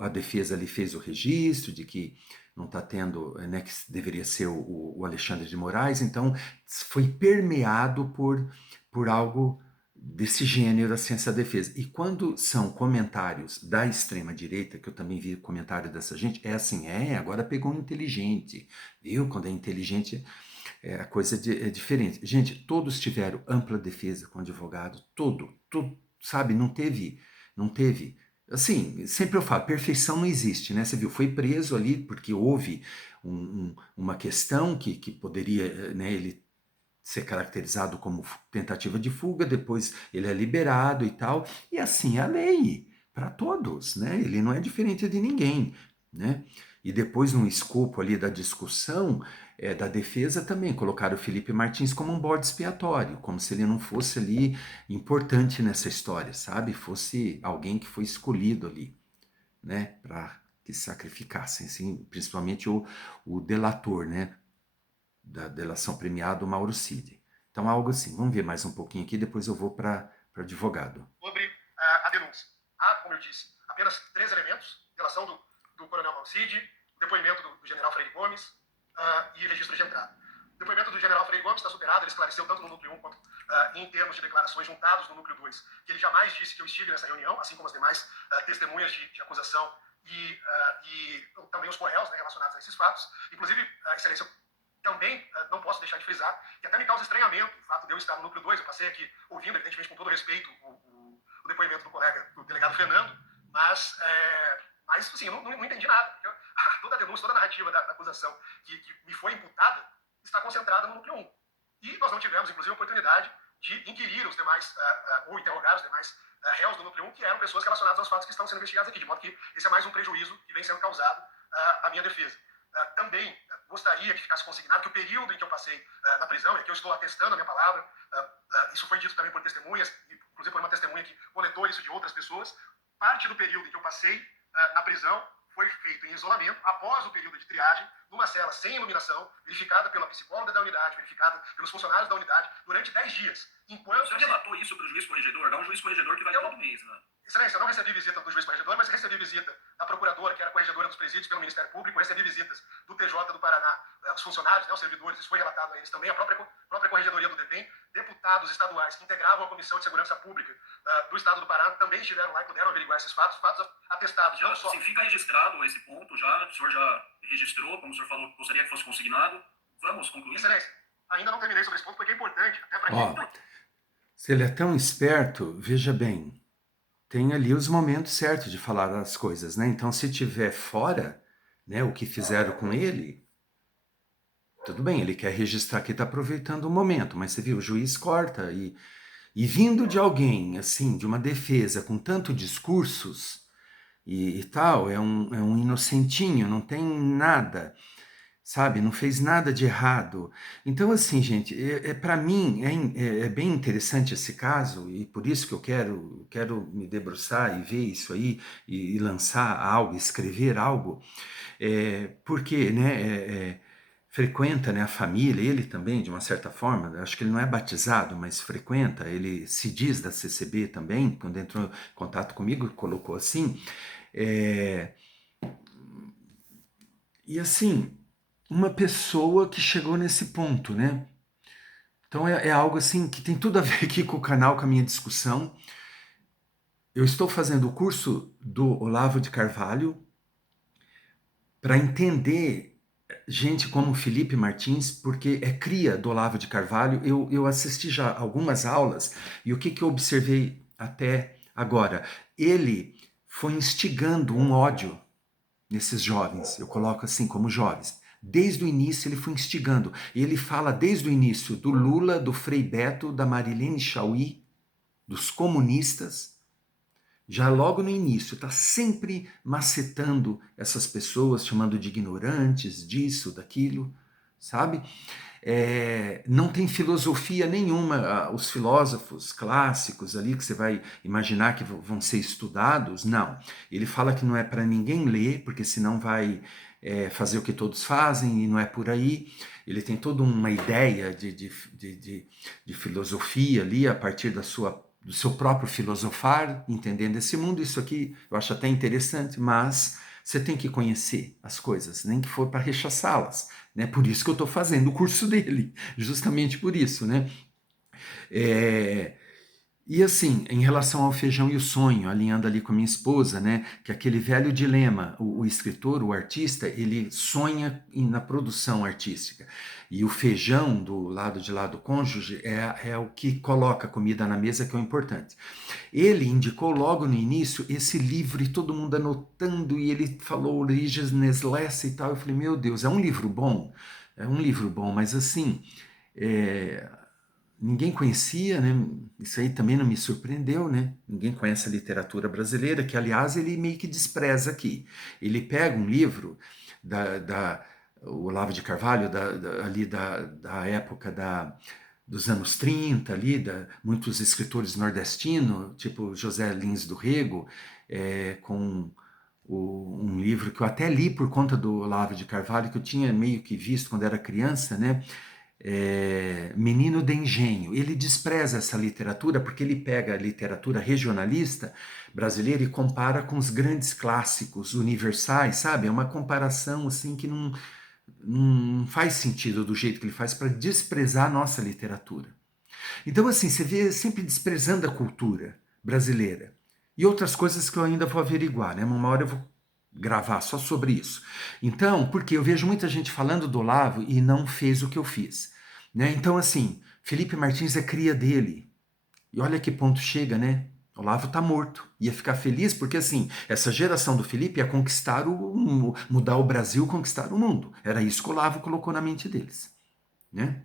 A defesa ali fez o registro de que não está tendo, né, que deveria ser o Alexandre de Moraes, então foi permeado por algo desse gênero, assim, essa defesa. E quando são comentários da extrema-direita, que eu também vi comentário dessa gente, é assim, agora pegou um inteligente, viu? Quando é inteligente, a coisa é diferente. Gente, todos tiveram ampla defesa com advogado, tudo, sabe? Não teve, assim, sempre eu falo, perfeição não existe, né? Você viu, foi preso ali porque houve uma questão que poderia, né, ele ser caracterizado como tentativa de fuga, depois ele é liberado e tal, e assim é a lei para todos, né? Ele não é diferente de ninguém, né? E depois, no escopo ali da discussão, da defesa também, colocaram o Felipe Martins como um bode expiatório, como se ele não fosse ali importante nessa história, sabe? Fosse alguém que foi escolhido ali, né? Para que sacrificassem, assim, principalmente o delator, né? Da delação premiada, o Mauro Cid. Então, algo assim. Vamos ver mais um pouquinho aqui, depois eu vou para advogado. Sobre a denúncia. Há, como eu disse, apenas 3 elementos: delação do coronel Mauro Cid, depoimento do general Freire Gomes e registro de entrada. O depoimento do general Freire Gomes está superado, ele esclareceu tanto no núcleo 1 quanto em termos de declarações juntados no núcleo 2, que ele jamais disse que eu estive nessa reunião, assim como as demais testemunhas de acusação e também os coréus, né, relacionados a esses fatos. Inclusive, excelência, também não posso deixar de frisar que até me causa estranhamento o fato de eu estar no núcleo 2, eu passei aqui ouvindo, evidentemente com todo respeito, o depoimento do colega, do delegado Fernando, mas assim, eu não entendi nada. Toda a denúncia, toda a narrativa da acusação que me foi imputada está concentrada no núcleo 1. E nós não tivemos, inclusive, a oportunidade de inquirir os demais, ou interrogar os demais réus do núcleo 1, que eram pessoas relacionadas aos fatos que estão sendo investigados aqui, de modo que esse é mais um prejuízo que vem sendo causado à minha defesa. Também gostaria que ficasse consignado que o período em que eu passei na prisão, e que eu estou atestando a minha palavra, isso foi dito também por testemunhas, inclusive por uma testemunha que coletou isso de outras pessoas, parte do período em que eu passei na prisão foi feito em isolamento, após o período de triagem, numa cela sem iluminação, verificada pela psicóloga da unidade, verificada pelos funcionários da unidade, durante 10 dias. Enquanto... O senhor relatou isso para o juiz corregedor? Dá um juiz corregedor que vai todo mês, né? Excelência, eu não recebi visita do juiz corregedor, mas recebi visita da procuradora, que era corregedora dos presídios pelo Ministério Público, recebi visitas do TJ do Paraná, os funcionários, né, os servidores, isso foi relatado a eles também, a própria corregedoria do DEPEN, deputados estaduais que integravam a Comissão de Segurança Pública do Estado do Paraná também estiveram lá e puderam averiguar esses fatos atestados. Já, sim, fica registrado esse ponto já, o senhor já registrou, como o senhor falou, gostaria que fosse consignado. Vamos concluir. Excelência, ainda não terminei sobre esse ponto, porque é importante, até para Ó, se ele é tão esperto, veja bem, tem ali os momentos certos de falar as coisas, né? Então, se tiver fora, né, o que fizeram com ele, tudo bem, ele quer registrar que está aproveitando o momento, mas você viu, o juiz corta e vindo de alguém, assim, de uma defesa com tanto discursos e tal, é um inocentinho, não tem nada, sabe? Não fez nada de errado. Então, assim, gente, para mim é bem interessante esse caso e por isso que eu quero me debruçar e ver isso aí e lançar algo, escrever algo, porque, né, frequenta, né, a família, ele também, de uma certa forma, acho que ele não é batizado, mas frequenta, ele se diz da CCB também, quando entrou em contato comigo, colocou assim, e assim, uma pessoa que chegou nesse ponto, né? Então é algo assim que tem tudo a ver aqui com o canal, com a minha discussão. Eu estou fazendo o curso do Olavo de Carvalho para entender gente como Felipe Martins, porque é cria do Olavo de Carvalho. Eu assisti já algumas aulas e o que eu observei até agora? Ele foi instigando um ódio nesses jovens, eu coloco assim como jovens. Desde o início ele foi instigando. E ele fala desde o início do Lula, do Frei Beto, da Marilene Chaui, dos comunistas. Já logo no início, está sempre macetando essas pessoas, chamando de ignorantes, disso, daquilo, sabe? Não tem filosofia nenhuma, os filósofos clássicos ali que você vai imaginar que vão ser estudados, não. Ele fala que não é para ninguém ler, porque senão vai fazer o que todos fazem e não é por aí. Ele tem toda uma ideia de filosofia ali a partir do seu próprio filosofar, entendendo esse mundo. Isso aqui eu acho até interessante, mas você tem que conhecer as coisas, nem que for para rechaçá-las, né? Por isso que eu estou fazendo o curso dele, justamente por isso, né? E assim, em relação ao Feijão e o Sonho, alinhando ali com a minha esposa, né, que é aquele velho dilema, o escritor, o artista, ele sonha na produção artística, e o feijão do lado de lá do cônjuge é o que coloca a comida na mesa, que é o importante. Ele indicou logo no início esse livro, e todo mundo anotando, e ele falou Origens Nestlé e tal, eu falei, meu Deus, é um livro bom, mas assim... Ninguém conhecia, né? Isso aí também não me surpreendeu, né? Ninguém conhece a literatura brasileira, que aliás ele meio que despreza aqui. Ele pega um livro o Olavo de Carvalho, ali da época dos anos 30, ali, muitos escritores nordestinos, tipo José Lins do Rego, com um livro que eu até li por conta do Olavo de Carvalho, que eu tinha meio que visto quando era criança, né? Menino de Engenho. Ele despreza essa literatura porque ele pega a literatura regionalista brasileira e compara com os grandes clássicos universais, sabe? É uma comparação assim que não faz sentido do jeito que ele faz, para desprezar a nossa literatura. Então assim, você vê sempre desprezando a cultura brasileira e outras coisas que eu ainda vou averiguar, né? Uma hora eu vou gravar só sobre isso. Então, porque eu vejo muita gente falando do Olavo e não fez o que eu fiz, né? Então, assim, Felipe Martins é cria dele. E olha que ponto chega, né? O Olavo tá morto. Ia ficar feliz porque, assim, essa geração do Felipe ia conquistar mudar o Brasil, conquistar o mundo. Era isso que o Olavo colocou na mente deles, né?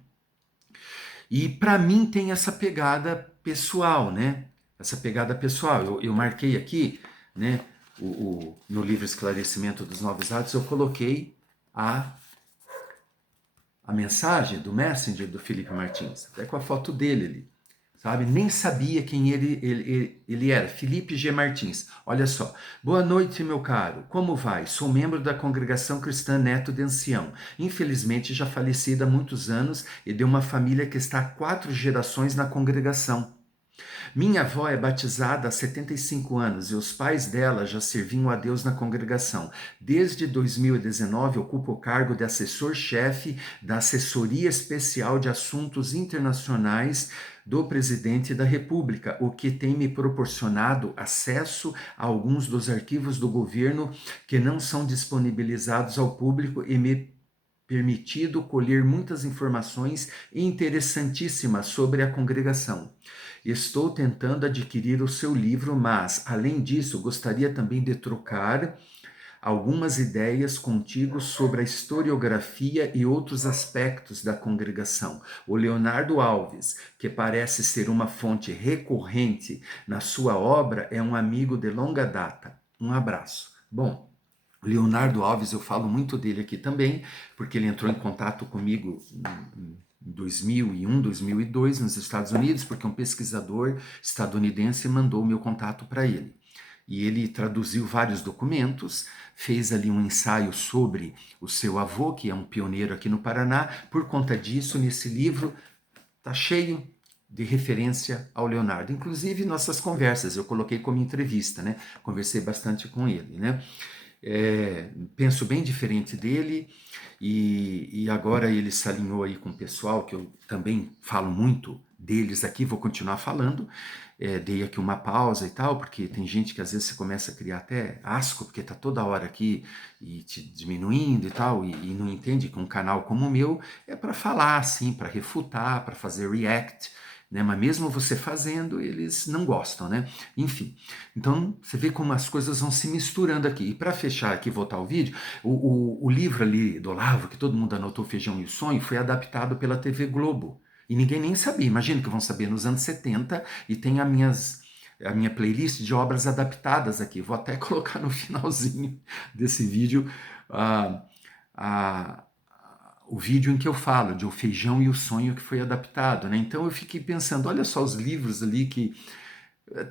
E para mim tem essa pegada pessoal, né? Essa pegada pessoal. Eu marquei aqui, né? No livro Esclarecimento dos Novos Hábitos, eu coloquei a mensagem do Messenger do Felipe Martins, até com a foto dele ali, sabe? Nem sabia quem ele era. Felipe G. Martins. Olha só. Boa noite, meu caro. Como vai? Sou membro da Congregação Cristã Neto de Ancião. Infelizmente, já falecida há muitos anos e de uma família que está há 4 gerações na congregação. Minha avó é batizada há 75 anos e os pais dela já serviam a Deus na congregação. Desde 2019, ocupa o cargo de assessor-chefe da Assessoria Especial de Assuntos Internacionais do Presidente da República, o que tem me proporcionado acesso a alguns dos arquivos do governo que não são disponibilizados ao público e me permitido colher muitas informações interessantíssimas sobre a congregação. Estou tentando adquirir o seu livro, mas, além disso, gostaria também de trocar algumas ideias contigo sobre a historiografia e outros aspectos da congregação. O Leonardo Alves, que parece ser uma fonte recorrente na sua obra, é um amigo de longa data. Um abraço. Bom, Leonardo Alves, eu falo muito dele aqui também, porque ele entrou em contato comigo em 2001, 2002 nos Estados Unidos, porque um pesquisador estadunidense mandou o meu contato para ele. E ele traduziu vários documentos, fez ali um ensaio sobre o seu avô, que é um pioneiro aqui no Paraná. Por conta disso, nesse livro está cheio de referência ao Leonardo. Inclusive, nossas conversas, eu coloquei como entrevista, né? Conversei bastante com ele, né? Penso bem diferente dele e agora ele se alinhou aí com o pessoal, que eu também falo muito deles aqui, vou continuar falando, dei aqui uma pausa e tal, porque tem gente que às vezes você começa a criar até asco, porque tá toda hora aqui e te diminuindo e tal, e não entende que um canal como o meu é para falar assim, para refutar, para fazer react, né? Mas mesmo você fazendo, eles não gostam, né? Enfim, então você vê como as coisas vão se misturando aqui. E para fechar aqui, voltar ao vídeo, o livro ali do Olavo, que todo mundo anotou, Feijão e o Sonho, foi adaptado pela TV Globo. E ninguém nem sabia. Imagina que vão saber nos anos 70 e tem a minha playlist de obras adaptadas aqui. Vou até colocar no finalzinho desse vídeo o vídeo em que eu falo de O Feijão e o Sonho, que foi adaptado, né? Então eu fiquei pensando, olha só os livros ali que...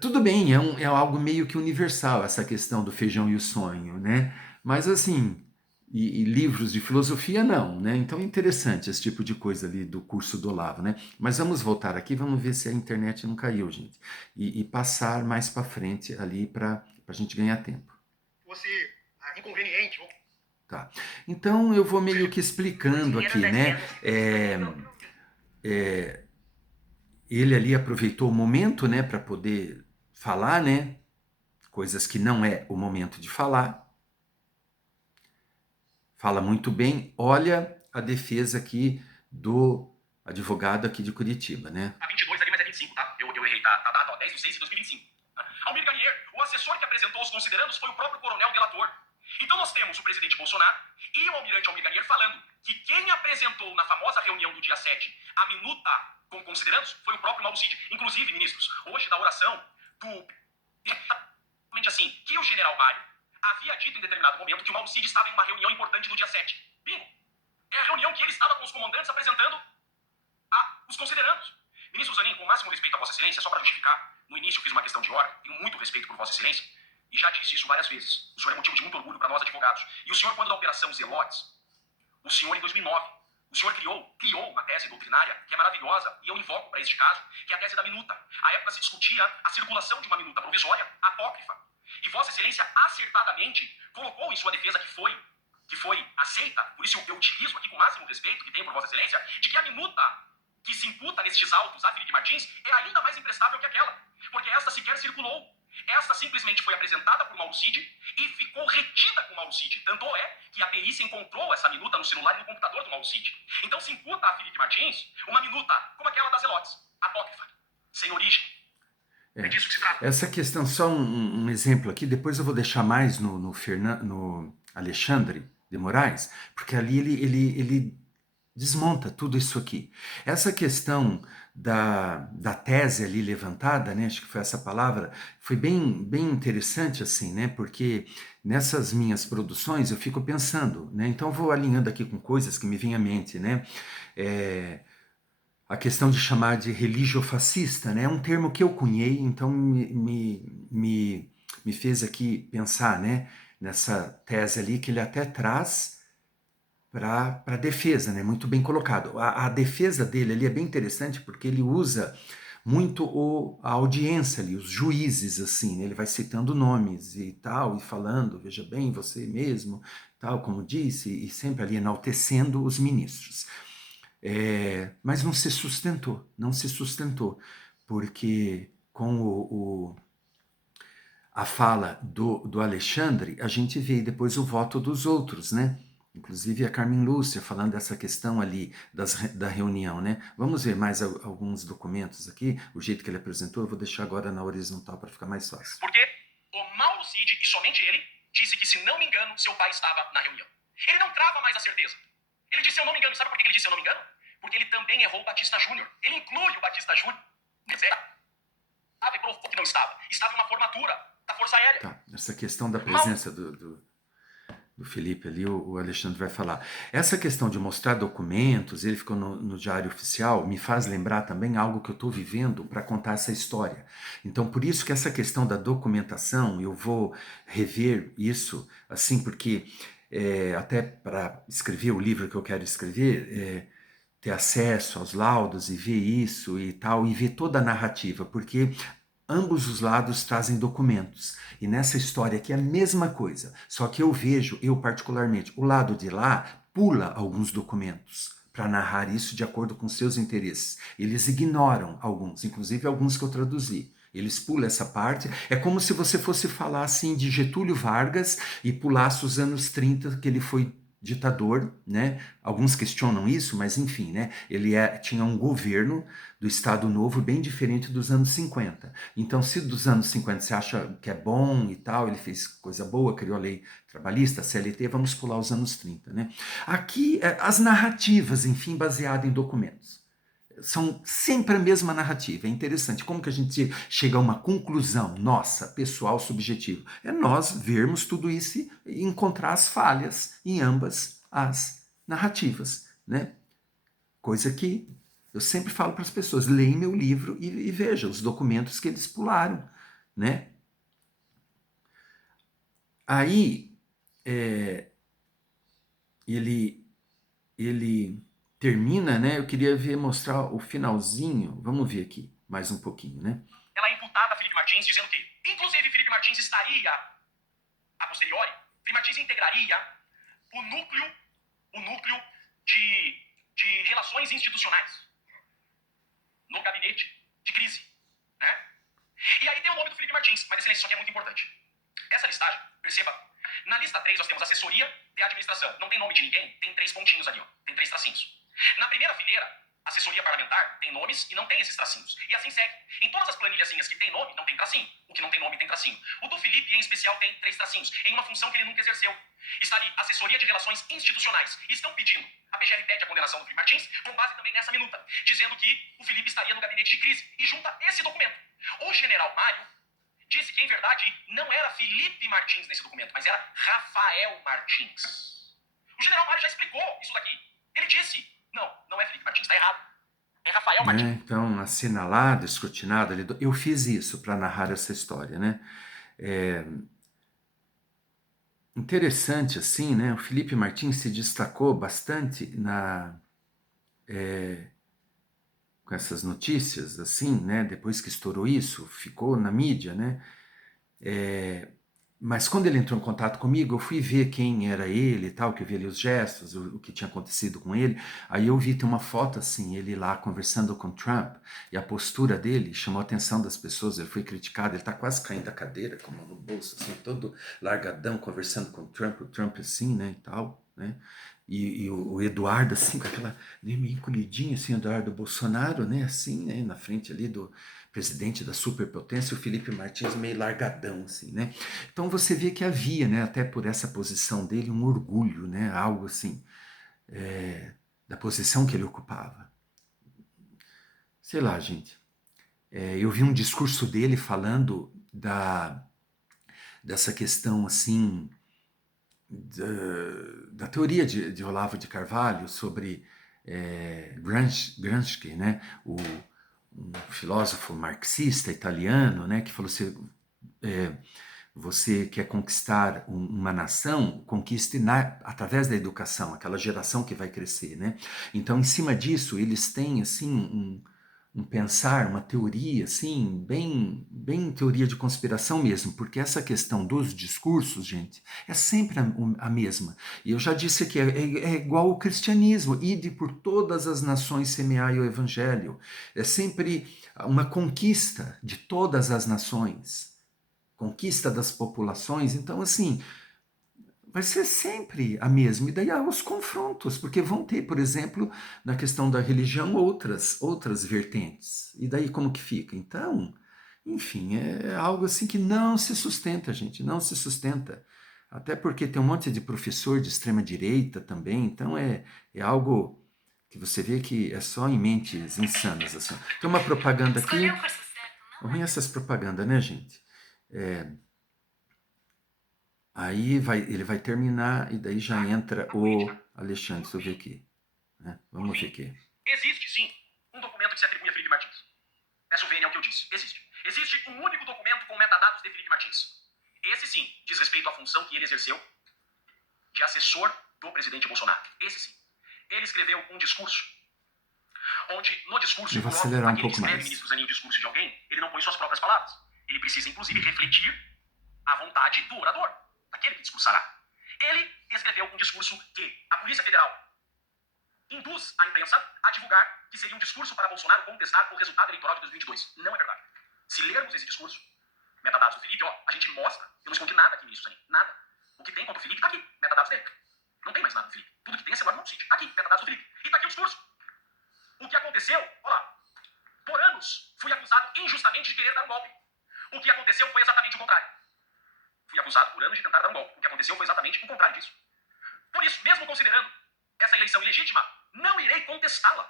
Tudo bem, é algo meio que universal essa questão do feijão e o sonho, né? Mas assim, e livros de filosofia não, né? Então é interessante esse tipo de coisa ali do curso do Olavo, né? Mas vamos voltar aqui, vamos ver se a internet não caiu, gente. E passar mais para frente ali para a gente ganhar tempo. Fosse inconveniente ou Tá. Então eu vou meio que explicando aqui, né? Ele ali aproveitou o momento, né, para poder falar, né? Coisas que não é o momento de falar. Fala muito bem. Olha a defesa aqui do advogado aqui de Curitiba, né? Tá 22 ali, mas é 25, tá? Eu errei, tá? Tá data, ó, 10/6/2025. Almir Garnier, o assessor que apresentou os considerandos foi o próprio coronel delator. Então nós temos o presidente Bolsonaro e o almirante Almir Garnier falando que quem apresentou na famosa reunião do dia 7 a minuta com considerandos foi o próprio Mauro Cid. Inclusive, ministros, hoje da oração do... exatamente assim, que o general Mário havia dito em determinado momento que o Mauro Cid estava em uma reunião importante no dia 7. Bingo! É a reunião que ele estava com os comandantes apresentando os considerandos. Ministro Zanin, com o máximo respeito a Vossa Excelência, só para justificar, no início eu fiz uma questão de ordem, tenho muito respeito por Vossa Excelência, e já disse isso várias vezes. O senhor é motivo de muito orgulho para nós advogados. E o senhor, quando da Operação Zelotes, o senhor em 2009, o senhor criou uma tese doutrinária que é maravilhosa, e eu invoco para este caso, que é a tese da minuta. À época se discutia a circulação de uma minuta provisória, apócrifa. E Vossa Excelência acertadamente colocou em sua defesa que foi aceita, por isso eu utilizo aqui com o máximo respeito que tenho por Vossa Excelência, de que a minuta que se imputa nestes autos a Felipe Martins é ainda mais imprestável que aquela, porque esta sequer circulou. Esta simplesmente foi apresentada por Mauro Cid e ficou retida com Mauro Cid. Tanto é que a perícia encontrou essa minuta no celular e no computador do Mauro Cid. Então se imputa a Felipe Martins uma minuta como aquela das Zelotes, apócrifa, sem origem. É disso que se trata. Essa questão, só um exemplo aqui, depois eu vou deixar mais no Alexandre de Moraes, porque ali ele desmonta tudo isso aqui. Essa questão da tese ali levantada, né, acho que foi essa palavra, foi bem interessante assim, né, porque nessas minhas produções eu fico pensando, né, então eu vou alinhando aqui com coisas que me vêm à mente, né, a questão de chamar de religiofascista, né? É um termo que eu cunhei, então me fez aqui pensar, né? Nessa tese ali que ele até traz para a defesa, né? Muito bem colocado. A defesa dele ali é bem interessante porque ele usa muito a audiência ali, os juízes, assim, né? Ele vai citando nomes e tal, e falando, veja bem, você mesmo, tal, como disse, e sempre ali enaltecendo os ministros. Mas não se sustentou, porque com a fala do Alexandre, a gente vê depois o voto dos outros, né? Inclusive a Carmen Lúcia falando dessa questão ali da reunião, né? Vamos ver mais alguns documentos aqui, o jeito que ele apresentou, eu vou deixar agora na horizontal para ficar mais fácil. Porque o Mauro Cid, e somente ele, disse que, se não me engano, seu pai estava na reunião. Ele não trava mais a certeza. Ele disse, eu não me engano. Sabe por que ele disse, eu não me engano? Porque ele também errou o Batista Júnior. Ele inclui o Batista Júnior. Sabe, provou que não estava. Estava em uma formatura da Força Aérea. Tá, essa questão da presença do Felipe ali, o Alexandre vai falar. Essa questão de mostrar documentos, ele ficou no Diário Oficial, me faz lembrar também algo que eu estou vivendo para contar essa história. Então, por isso que essa questão da documentação, eu vou rever isso, assim, porque até para escrever o livro que eu quero escrever, ter acesso aos laudos e ver isso e tal, e ver toda a narrativa, porque ambos os lados trazem documentos. E nessa história aqui é a mesma coisa, só que eu vejo, eu particularmente, o lado de lá pula alguns documentos para narrar isso de acordo com seus interesses. Eles ignoram alguns, inclusive alguns que eu traduzi. Eles pulam essa parte. É como se você fosse falar assim de Getúlio Vargas e pulasse os anos 30, que ele foi ditador, né? Alguns questionam isso, mas enfim, né? Ele tinha um governo do Estado Novo bem diferente dos anos 50. Então, se dos anos 50 você acha que é bom e tal, ele fez coisa boa, criou a lei trabalhista, a CLT, vamos pular os anos 30, né? Aqui, as narrativas, enfim, baseadas em documentos. São sempre a mesma narrativa. É interessante como que a gente chega a uma conclusão nossa, pessoal, subjetiva. É nós vermos tudo isso e encontrar as falhas em ambas as narrativas, né? Coisa que eu sempre falo para as pessoas, leem meu livro e veja os documentos que eles pularam, né? Aí, ele termina, né? Eu queria mostrar o finalzinho. Vamos ver aqui mais um pouquinho, né? Ela é imputada a Felipe Martins, dizendo que, inclusive, Felipe Martins estaria, a posteriori, Felipe Martins integraria o núcleo de relações institucionais no gabinete de crise, né? E aí tem o nome do Felipe Martins, mas excelência, isso aqui é muito importante. Essa listagem, perceba, na lista 3 nós temos assessoria de administração. Não tem nome de ninguém, tem 3 pontinhos ali, ó, tem 3 tracinhos. Na primeira fileira, assessoria parlamentar tem nomes e não tem esses tracinhos. E assim segue. Em todas as planilhazinhas que tem nome, não tem tracinho. O que não tem nome tem tracinho. O do Felipe, em especial, tem 3 tracinhos, em uma função que ele nunca exerceu. Está ali, assessoria de relações institucionais. E estão pedindo, a PGR pede a condenação do Felipe Martins, com base também nessa minuta, dizendo que o Felipe estaria no gabinete de crise. E junta esse documento. O general Mário disse que, em verdade, não era Felipe Martins nesse documento, mas era Rafael Martins. O general Mário já explicou isso daqui. Ele disse, não é Felipe Martins, está errado. É Rafael Martins. Então, assinalado, escrutinado, eu fiz isso para narrar essa história, né? Interessante, assim, né? O Felipe Martins se destacou bastante com essas notícias, assim, né? Depois que estourou isso, ficou na mídia, né? Mas quando ele entrou em contato comigo, eu fui ver quem era ele e tal, que eu vi ali os gestos, o que tinha acontecido com ele. Aí eu vi, tem uma foto assim, ele lá conversando com Trump, e a postura dele chamou a atenção das pessoas, ele foi criticado, ele tá quase caindo da cadeira, com a mão no bolso, assim, todo largadão, conversando com o Trump assim, né, e tal, né? E o Eduardo, assim, com aquela meio encolhidinha, assim, Eduardo Bolsonaro, né, assim, né, na frente ali do presidente da superpotência, o Felipe Martins meio largadão, assim, né? Então você vê que havia, né, até por essa posição dele, um orgulho, né, algo assim, da posição que ele ocupava. Sei lá, gente. Eu vi um discurso dele falando dessa questão, assim, da teoria de Olavo de Carvalho sobre Gramsci, né? Um filósofo marxista italiano, né? Que falou assim, você quer conquistar uma nação, conquiste através da educação, aquela geração que vai crescer, né? Então, em cima disso, eles têm, assim, um pensar, uma teoria, assim, bem teoria de conspiração mesmo, porque essa questão dos discursos, gente, é sempre a mesma. E eu já disse que é igual ao cristianismo, ide por todas as nações semeai o evangelho. É sempre uma conquista de todas as nações, conquista das populações. Então, assim, vai ser sempre a mesma. E daí há os confrontos, porque vão ter, por exemplo, na questão da religião, outras vertentes. E daí como que fica? Então, enfim, é algo assim que não se sustenta, gente, não se sustenta. Até porque tem um monte de professor de extrema-direita também, então é algo que você vê que é só em mentes insanas, assim. Tem uma propaganda aqui. Ruim essas propagandas, né, gente? Aí ele vai terminar e daí já entra o Alexandre, deixa eu ver aqui. Né? Vamos ver aqui. Existe, sim, um documento que se atribui a Felipe Martins. Peço vênia ao que eu disse. Existe. Existe um único documento com metadados de Felipe Martins. Esse, sim, diz respeito à função que ele exerceu de assessor do presidente Bolsonaro. Esse, sim. Ele escreveu um discurso, onde, no discurso, Eu vou acelerar um pouco mais. ministro Zanin, o discurso de alguém, ele não põe suas próprias palavras. Ele precisa, inclusive, refletir a vontade do orador, daquele que discursará. Ele escreveu um discurso que a Polícia Federal induz a imprensa a divulgar que seria um discurso para Bolsonaro contestar o resultado eleitoral de 2022. Não é verdade. Se lermos esse discurso, metadados do Felipe, a gente mostra, eu não escondi nada aqui, ministro Zanin, nada. O que tem contra o Felipe está aqui, metadados dele. Não tem mais nada do Felipe. Tudo que tem é celular no sítio. Aqui, metadados do Felipe. E está aqui o discurso. O que aconteceu, olha lá, por anos fui acusado injustamente de querer dar um golpe. O que aconteceu foi exatamente o contrário. Fui acusado por anos de tentar dar um golpe. O que aconteceu foi exatamente o contrário disso. Por isso, mesmo considerando essa eleição ilegítima, não irei contestá-la.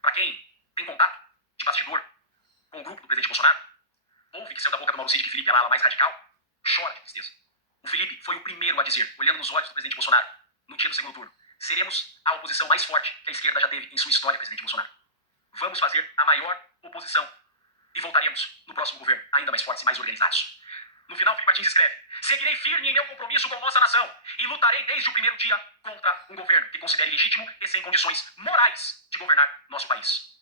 Para quem tem contato de bastidor com o grupo do presidente Bolsonaro, ouve que saiu da boca do Mauro Cid que Felipe era a ala mais radical, chora de tristeza. O Felipe foi o primeiro a dizer, olhando nos olhos do presidente Bolsonaro, no dia do segundo turno, seremos a oposição mais forte que a esquerda já teve em sua história, presidente Bolsonaro. Vamos fazer a maior oposição e voltaremos no próximo governo ainda mais fortes e mais organizados. No final, Felipe Martins escreve: seguirei firme em meu compromisso com nossa nação e lutarei desde o primeiro dia contra um governo que considere legítimo e sem condições morais de governar nosso país.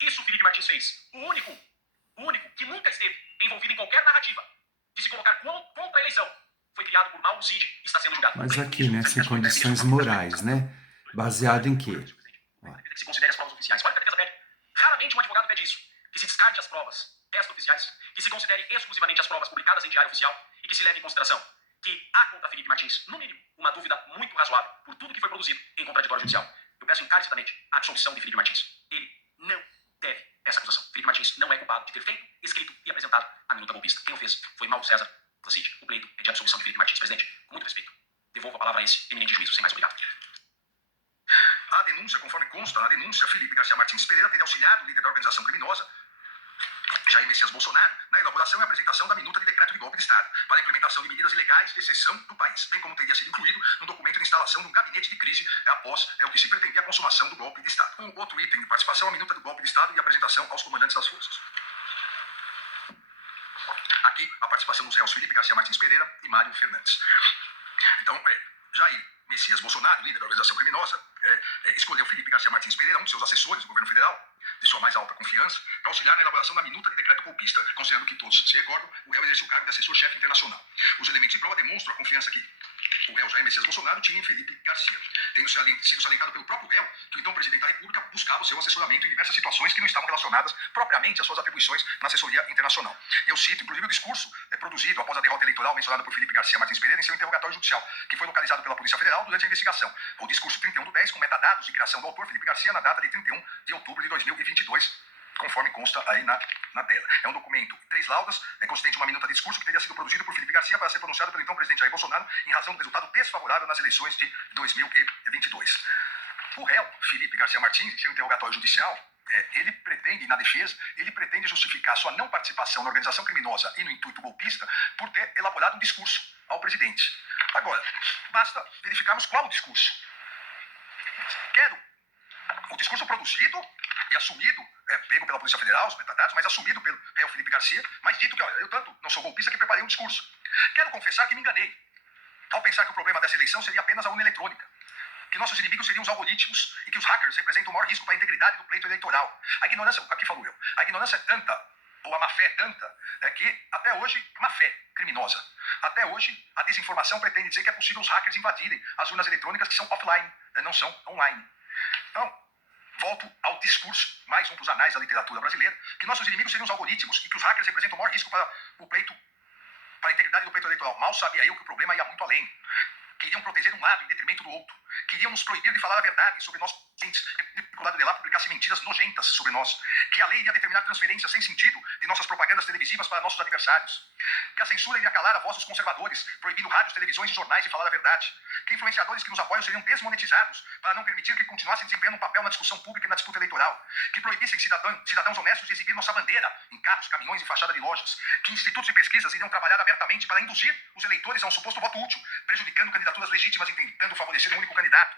Isso Felipe Martins fez. O único que nunca esteve envolvido em qualquer narrativa de se colocar contra a eleição foi criado por Mauro Cid e está sendo julgado. Mas aqui, né, sem condições morais, né? Baseado em quê? Que se considere as provas oficiais. Olha o que a defesa pede. Raramente um advogado pede isso. Que se descarte as provas extraoficiais, que se considere exclusivamente as provas publicadas em diário oficial e que se leve em consideração que há contra Felipe Martins, no mínimo, uma dúvida muito razoável por tudo que foi produzido em contraditório judicial. Eu peço encarecidamente a absolvição de Felipe Martins. Ele não deve essa acusação. Felipe Martins não é culpado de ter feito, escrito e apresentado a minuta golpista. Quem o fez foi Mauro César Placide. O pleito é de absolvição de Felipe Martins. Presidente, com muito respeito, devolvo a palavra a esse eminente juízo. Sem mais, obrigado. A denúncia, conforme consta na denúncia, Felipe Garcia Martins Pereira teria auxiliado o líder da organização criminosa, Jair Messias Bolsonaro, na elaboração e apresentação da minuta de decreto de golpe de Estado, para a implementação de medidas ilegais de exceção do país, bem como teria sido incluído no documento de instalação de um gabinete de crise após o que se pretendia a consumação do golpe de Estado. Um outro item de participação, a minuta do golpe de Estado e apresentação aos comandantes das forças. Aqui, a participação dos réus Felipe Garcia Martins Pereira e Mário Fernandes. Então, Jair Messias Bolsonaro, líder da organização criminosa, escolheu Felipe Garcia Martins Pereira, um de seus assessores do governo federal, de sua mais alta confiança, para auxiliar na elaboração da minuta de decreto golpista, considerando que todos se recordam, o réu exerceu o cargo de assessor-chefe internacional. Os elementos de prova demonstram a confiança que o réu Jair Messias Bolsonaro tinha em Felipe Garcia, tendo sido salientado pelo próprio réu que o então presidente da República buscava o seu assessoramento em diversas situações que não estavam relacionadas propriamente às suas atribuições na assessoria internacional. Eu cito, inclusive, o discurso produzido após a derrota eleitoral mencionada por Felipe Garcia Martins Pereira em seu interrogatório judicial, que foi localizado pela Polícia Federal durante a investigação. O discurso 31/10, com metadados de criação do autor Felipe Garcia na data de 31 de outubro de 2022, conforme consta aí na tela. É um documento, 3 laudas, consistente em uma minuta de discurso que teria sido produzido por Felipe Garcia para ser pronunciado pelo então presidente Jair Bolsonaro em razão do resultado desfavorável nas eleições de 2022. O réu, Felipe Garcia Martins, em seu interrogatório judicial, ele pretende, na defesa, ele pretende justificar sua não participação na organização criminosa e no intuito golpista por ter elaborado um discurso ao presidente. Agora, basta verificarmos qual o discurso. Quero o discurso produzido e assumido, pego pela Polícia Federal, os metadados, mas assumido pelo réu Felipe Garcia, mas dito que, olha, eu tanto não sou golpista que preparei um discurso. Quero confessar que me enganei ao pensar que o problema dessa eleição seria apenas a urna eletrônica, que nossos inimigos seriam os algoritmos e que os hackers representam o maior risco para a integridade do pleito eleitoral. A ignorância, aqui falo eu, a ignorância é tanta, ou a má-fé é tanta, que até hoje, má-fé criminosa, até hoje a desinformação pretende dizer que é possível os hackers invadirem as urnas eletrônicas que são offline, não são online. Então, volto ao discurso, mais um para os anais da literatura brasileira, que nossos inimigos seriam os algoritmos e que os hackers representam o maior risco para o pleito, para a integridade do pleito eleitoral. Mal sabia eu que o problema ia muito além. Queriam proteger um lado em detrimento do outro. Queriam nos proibir de falar a verdade sobre nós, dificuldade de lá publicasse mentiras nojentas sobre nós. Que a lei iria determinar transferências sem sentido de nossas propagandas televisivas para nossos adversários. Que a censura iria calar a voz dos conservadores, proibindo rádios, televisões e jornais de falar a verdade. Que influenciadores que nos apoiam seriam desmonetizados para não permitir que continuassem desempenhando um papel na discussão pública e na disputa eleitoral. Que proibissem cidadãos honestos de exibir nossa bandeira em carros, caminhões e fachada de lojas. Que institutos de pesquisas iriam trabalhar abertamente para induzir os eleitores a um suposto voto útil, prejudicando candidaturas legítimas e tentando favorecer um único candidato.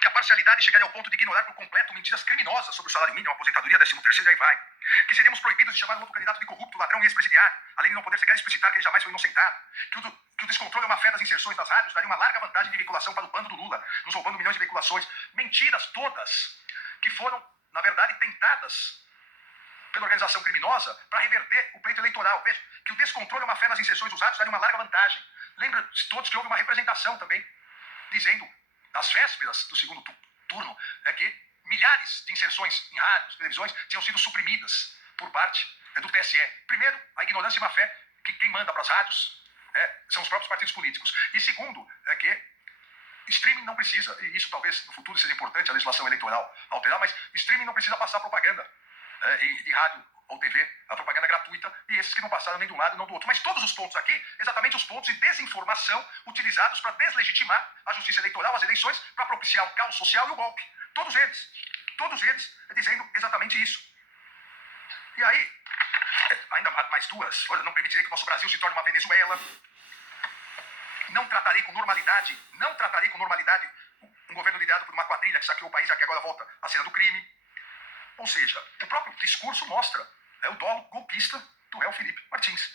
Que a parcialidade chegaria ao ponto de ignorar por completo mentiras criminosas sobre o salário mínimo, a aposentadoria, 13º e aí vai. Que seríamos proibidos de chamar um outro candidato de corrupto, ladrão e ex-presidiário, além de não poder sequer explicitar que ele jamais foi inocentado. Que o descontrole e a má-fé das inserções nas rádios daria uma larga vantagem de veiculação para o bando do Lula, nos roubando milhões de veiculações. Mentiras todas que foram, na verdade, tentadas pela organização criminosa para reverter o pleito eleitoral. Veja, que o descontrole e a má-fé nas inserções dos rádios daria uma larga vantagem. Lembra todos que houve uma representação também, dizendo, nas vésperas do segundo turno, que milhares de inserções em rádios, televisões, tinham sido suprimidas por parte do TSE. Primeiro, a ignorância e má-fé, que quem manda para as rádios são os próprios partidos políticos. E segundo, que streaming não precisa, e isso talvez no futuro seja importante, a legislação eleitoral alterar, mas streaming não precisa passar propaganda de rádio ou TV, a propaganda gratuita, e esses que não passaram nem de um lado nem do outro. Mas todos os pontos aqui, exatamente os pontos de desinformação utilizados para deslegitimar a justiça eleitoral, as eleições, para propiciar o caos social e o golpe. Todos eles dizendo exatamente isso. E aí, ainda mais duas, olha, não permitirei que o nosso Brasil se torne uma Venezuela. Não tratarei com normalidade um governo liderado por uma quadrilha que saqueou o país e que agora volta à cena do crime. Ou seja, o próprio discurso mostra o dolo golpista do réu Felipe Martins.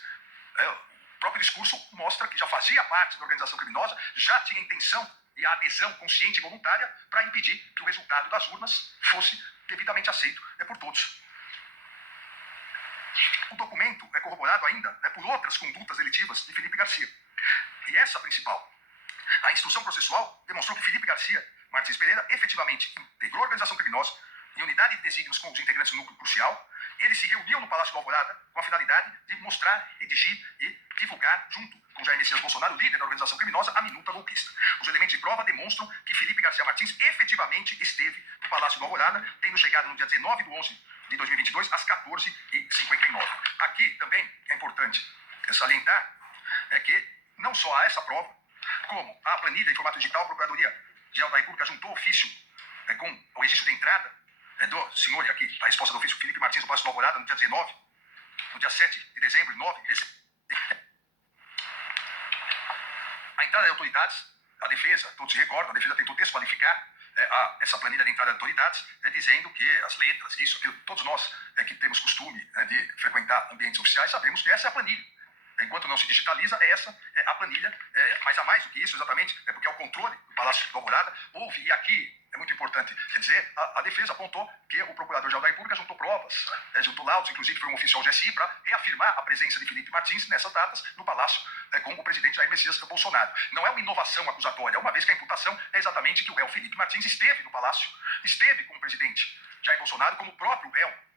O próprio discurso mostra que já fazia parte da organização criminosa, já tinha intenção e a adesão consciente e voluntária para impedir que o resultado das urnas fosse devidamente aceito por todos. O documento é corroborado ainda por outras condutas delitivas de Felipe Garcia. E essa principal. A instrução processual demonstrou que Felipe Garcia Martins Pereira efetivamente integrou a organização criminosa em unidade de desígnios com os integrantes do núcleo crucial. Eles se reuniam no Palácio do Alvorada com a finalidade de mostrar, redigir e divulgar, junto com Jair Messias Bolsonaro, líder da organização criminosa, a minuta golpista. Os elementos de prova demonstram que Felipe Garcia Martins efetivamente esteve no Palácio do Alvorada, tendo chegado no dia 19 de 11 de 2022, às 14h59. Aqui também é importante salientar que não só há essa prova, como a planilha em formato digital, a Procuradoria-Geral da República juntou ofício com o registro de entrada do senhor, e aqui a resposta do ofício Felipe Martins, no Palácio do Alvorada, no dia 19, no dia 7 de dezembro, 9 de dezembro. A entrada de autoridades, a defesa, todos se recordam, a defesa tentou desqualificar essa planilha de entrada de autoridades, dizendo que as letras, isso, aquilo, todos nós que temos costume de frequentar ambientes oficiais, sabemos que essa é a planilha. Enquanto não se digitaliza, essa é a planilha, mas a mais do que isso, exatamente, porque é o controle do Palácio do Alvorada. Houve, e aqui é muito importante dizer, a defesa apontou que o Procurador-Geral da República juntou provas, juntou laudos, inclusive foi um oficial GSI, para reafirmar a presença de Felipe Martins nessas datas no Palácio com o presidente Jair Messias Bolsonaro. Não é uma inovação acusatória, uma vez que a imputação é exatamente que o réu Felipe Martins esteve no Palácio, esteve com o presidente Jair Bolsonaro, como o próprio réu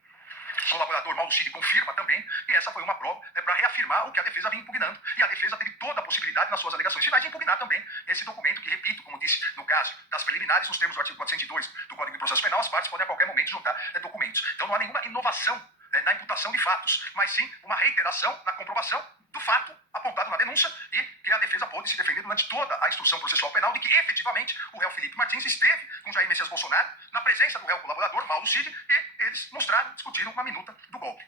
colaborador Mauro Cid confirma também, e essa foi uma prova para reafirmar o que a defesa vinha impugnando. E a defesa teve toda a possibilidade, nas suas alegações finais, de impugnar também esse documento, que, repito, como disse no caso das preliminares, nos termos do artigo 402 do Código de Processo Penal, as partes podem a qualquer momento juntar documentos. Então não há nenhuma inovação na imputação de fatos, mas sim uma reiteração na comprovação do fato apontado na denúncia e que a defesa pôde se defender durante toda a instrução processual penal de que efetivamente o réu Felipe Martins esteve com Jair Messias Bolsonaro na presença do réu colaborador Mauro Cid e eles mostraram, discutiram uma minuta do golpe.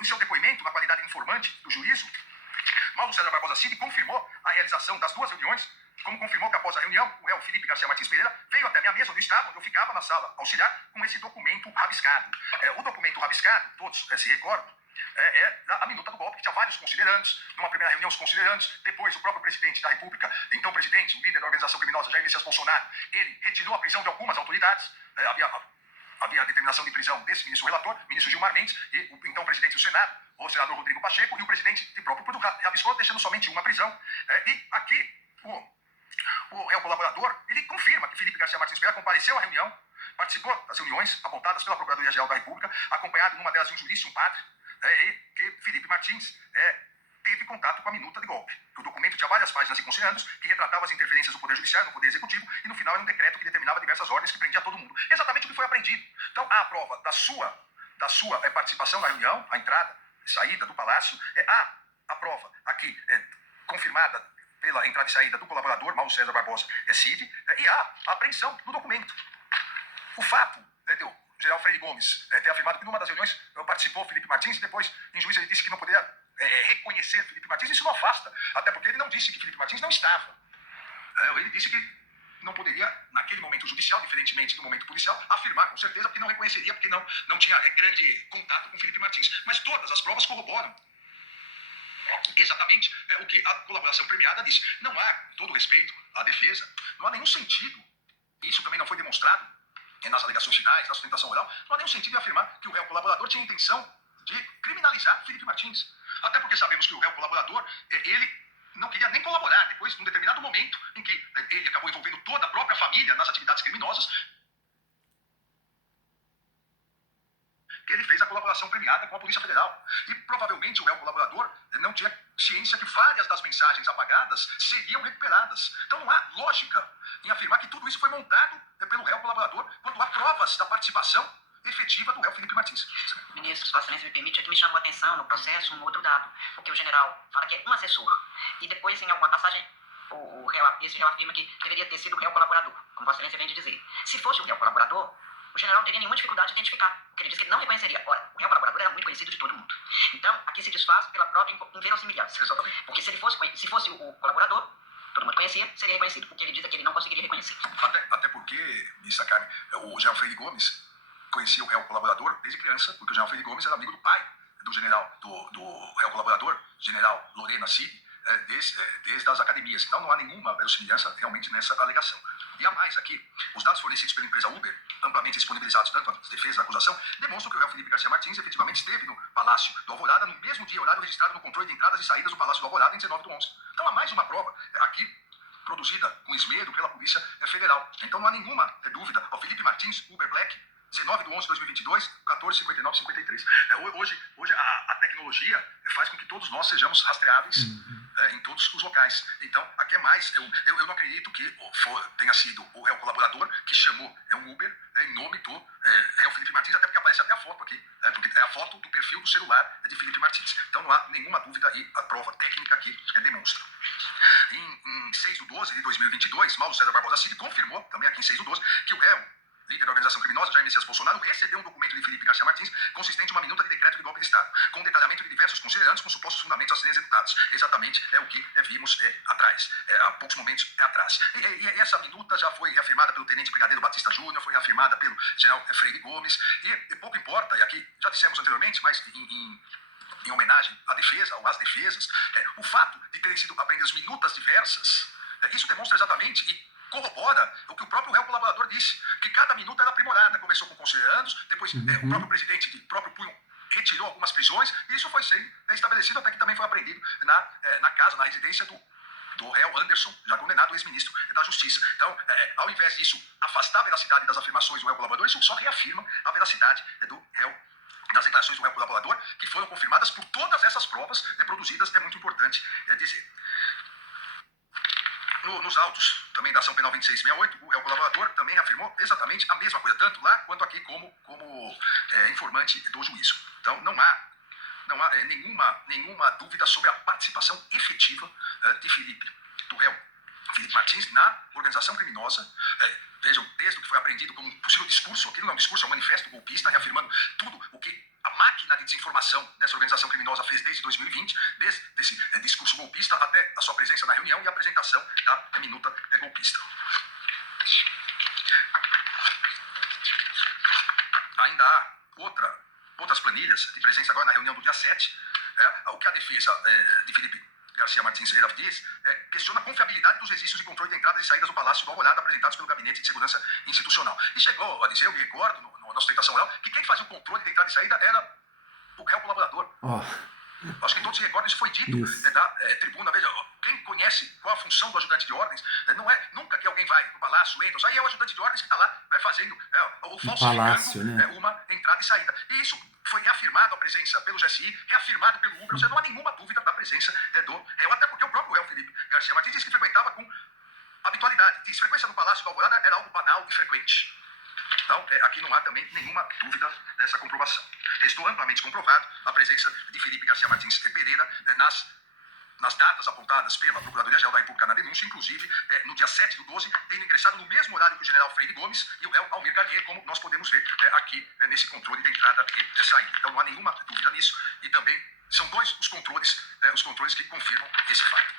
Em seu depoimento, na qualidade de informante do juízo, Mauro César Barbosa Cid confirmou a realização das duas reuniões como confirmou que após a reunião, o réu Felipe Garcia Martins Pereira veio até minha mesa onde eu estava, onde eu ficava na sala auxiliar, com esse documento rabiscado. O documento rabiscado, todos se recordam, a minuta do golpe, que tinha vários considerandos. Numa primeira reunião, os considerandos, depois o próprio presidente da República, então presidente, o líder da organização criminosa Jair Messias Bolsonaro, ele retirou a prisão de algumas autoridades. Havia a determinação de prisão desse ministro relator, ministro Gilmar Mendes, e o então presidente do Senado, o senador Rodrigo Pacheco, e o presidente de próprio Porto rabiscou, deixando somente uma prisão. E aqui, o réu colaborador, ele confirma que Felipe Garcia Martins Pereira compareceu à reunião, participou das reuniões apontadas pela Procuradoria-Geral da República, acompanhado numa delas de um jurista e um padre, e que Felipe Martins teve contato com a minuta de golpe. O documento tinha várias páginas e considerandos que retratavam as interferências do Poder Judiciário no Poder Executivo e no final era um decreto que determinava diversas ordens que prendia todo mundo. Exatamente o que foi apreendido. Então, há a prova da sua participação na reunião, a entrada e saída do Palácio, há a prova aqui confirmada pela entrada e saída do colaborador, Mauro César Barbosa Cid, e há a apreensão do documento. O fato o general Freire Gomes ter afirmado que numa das reuniões participou Felipe Martins e depois, em juízo, ele disse que não poderia reconhecer Felipe Martins. Isso não afasta, até porque ele não disse que Felipe Martins não estava. Ele disse que não poderia, naquele momento judicial, diferentemente do momento policial, afirmar com certeza, porque não reconheceria, porque não tinha grande contato com Felipe Martins. Mas todas as provas corroboram exatamente o que a colaboração premiada disse. Não há, com todo respeito à defesa, não há nenhum sentido, e isso também não foi demonstrado nas alegações finais, na sustentação oral, não há nenhum sentido em afirmar que o réu colaborador tinha intenção de criminalizar Felipe Martins. Até porque sabemos que o réu colaborador, ele não queria nem colaborar. Depois, num determinado momento em que ele acabou envolvendo toda a própria família nas atividades criminosas, que ele fez a colaboração premiada com a Polícia Federal. E provavelmente o réu colaborador não tinha ciência que várias das mensagens apagadas seriam recuperadas. Então não há lógica em afirmar que tudo isso foi montado pelo réu colaborador quando há provas da participação efetiva do réu Felipe Martins. Ministro, se Vossa Excelência me permite, é que me chamou a atenção no processo um outro dado, porque o general fala que é um assessor, e depois em alguma passagem esse réu afirma que deveria ter sido o réu colaborador, como Vossa Excelência vem de dizer. Se fosse o réu colaborador, o general não teria nenhuma dificuldade de identificar, porque ele disse que ele não reconheceria. Ora, o réu colaborador era muito conhecido de todo mundo. Então, aqui se desfaz pela própria inverossimilhança. Exatamente. Porque se fosse o colaborador, todo mundo conhecia, seria reconhecido, porque ele diz que ele não conseguiria reconhecer. Até porque, ministra Carmen, o general Freire Gomes conhecia o réu colaborador desde criança, porque o general Freire Gomes era amigo do pai do general, do réu colaborador, general Lorena Cid, desde as academias. Então não há nenhuma verossimilhança realmente nessa alegação. E a mais aqui, os dados fornecidos pela empresa Uber, amplamente disponibilizados tanto à defesa da acusação, demonstram que o réu Felipe Garcia Martins efetivamente esteve no Palácio do Alvorada no mesmo dia horário registrado no controle de entradas e saídas do Palácio do Alvorada em 19/11. Então há mais uma prova aqui produzida com esmero pela Polícia Federal. Então não há nenhuma dúvida. O Felipe Martins, Uber Black, 19/11/2022, 14:59:53. Hoje a tecnologia faz com que todos nós sejamos rastreáveis em todos os locais. Então, aqui é mais. Eu não acredito que tenha sido o réu colaborador que chamou um Uber em nome do réu Felipe Martins, até porque aparece até a foto aqui, porque é a foto do perfil do celular de Felipe Martins. Então não há nenhuma dúvida e a prova técnica aqui demonstra. Em 6/12/2022, Mauro César Barbosa Cid confirmou, também aqui em 6/12, que o réu, líder da organização criminosa, Jair Messias Bolsonaro, recebeu um documento de Felipe Garcia Martins consistente em uma minuta de decreto de golpe de Estado, com detalhamento de diversos considerandos com supostos fundamentos a serem executados. Exatamente o que vimos atrás, há poucos momentos atrás. E essa minuta já foi reafirmada pelo tenente brigadeiro Batista Júnior, foi reafirmada pelo general Freire Gomes, e pouco importa, e aqui já dissemos anteriormente, mas em homenagem à defesa, ou às defesas, o fato de terem sido apreendidas minutas diversas, isso demonstra exatamente e corrobora o que o próprio réu colaborador disse, que cada minuta era aprimorada. Começou com considerandos, depois o próprio presidente de próprio punho retirou algumas prisões, e isso foi sendo estabelecido até que também foi apreendido na casa, na residência do réu Anderson, já condenado, ex-ministro da Justiça. Então, ao invés disso afastar a veracidade das afirmações do réu colaborador, isso só reafirma a veracidade do réu, das declarações do réu colaborador, que foram confirmadas por todas essas provas produzidas, é muito importante dizer. Nos autos, também da ação penal 2668, o réu colaborador também afirmou exatamente a mesma coisa, tanto lá quanto aqui como informante do juízo. Então não há nenhuma dúvida sobre a participação efetiva de Felipe, do réu Felipe Martins na organização criminosa. Vejam, desde o que foi apreendido como um possível discurso, aquilo não é um discurso, é um manifesto golpista, reafirmando tudo o que a máquina de desinformação dessa organização criminosa fez desde 2020, desde esse discurso golpista até a sua presença na reunião e a apresentação da minuta golpista. Ainda há outras planilhas de presença agora na reunião do dia 7. O que a defesa de Felipe Garcia Martins Pereira diz questiona a confiabilidade dos registros de controle de entradas e saídas do Palácio do Alvorada apresentados pelo Gabinete de Segurança Institucional. E chegou a dizer, eu me recordo, na sustentação oral, que quem fazia o controle de entrada e saída era o réu colaborador. Acho que todos se recordam, isso foi dito da tribuna. Veja, quem conhece qual a função do ajudante de ordens, não é nunca que alguém vai no palácio, entra, aí é o ajudante de ordens que está lá, vai fazendo, ou falsificando uma entrada e saída. E isso foi reafirmado a presença pelo GSI, reafirmado pelo Uber, ou seja, não há nenhuma dúvida da presença do réu, até porque o próprio réu Felipe Garcia Martins disse que frequentava com habitualidade, diz, frequência no Palácio do Alvorada era algo banal e frequente. Então, aqui não há também nenhuma dúvida dessa comprovação. Restou amplamente comprovado a presença de Felipe Garcia Martins Pereira nas datas apontadas pela Procuradoria-Geral da República na denúncia, inclusive no dia 7/12, tendo ingressado no mesmo horário que o general Freire Gomes e o réu Almir Garnier, como nós podemos ver aqui nesse controle de entrada e saída. Então não há nenhuma dúvida nisso, e também são dois os controles que confirmam esse fato.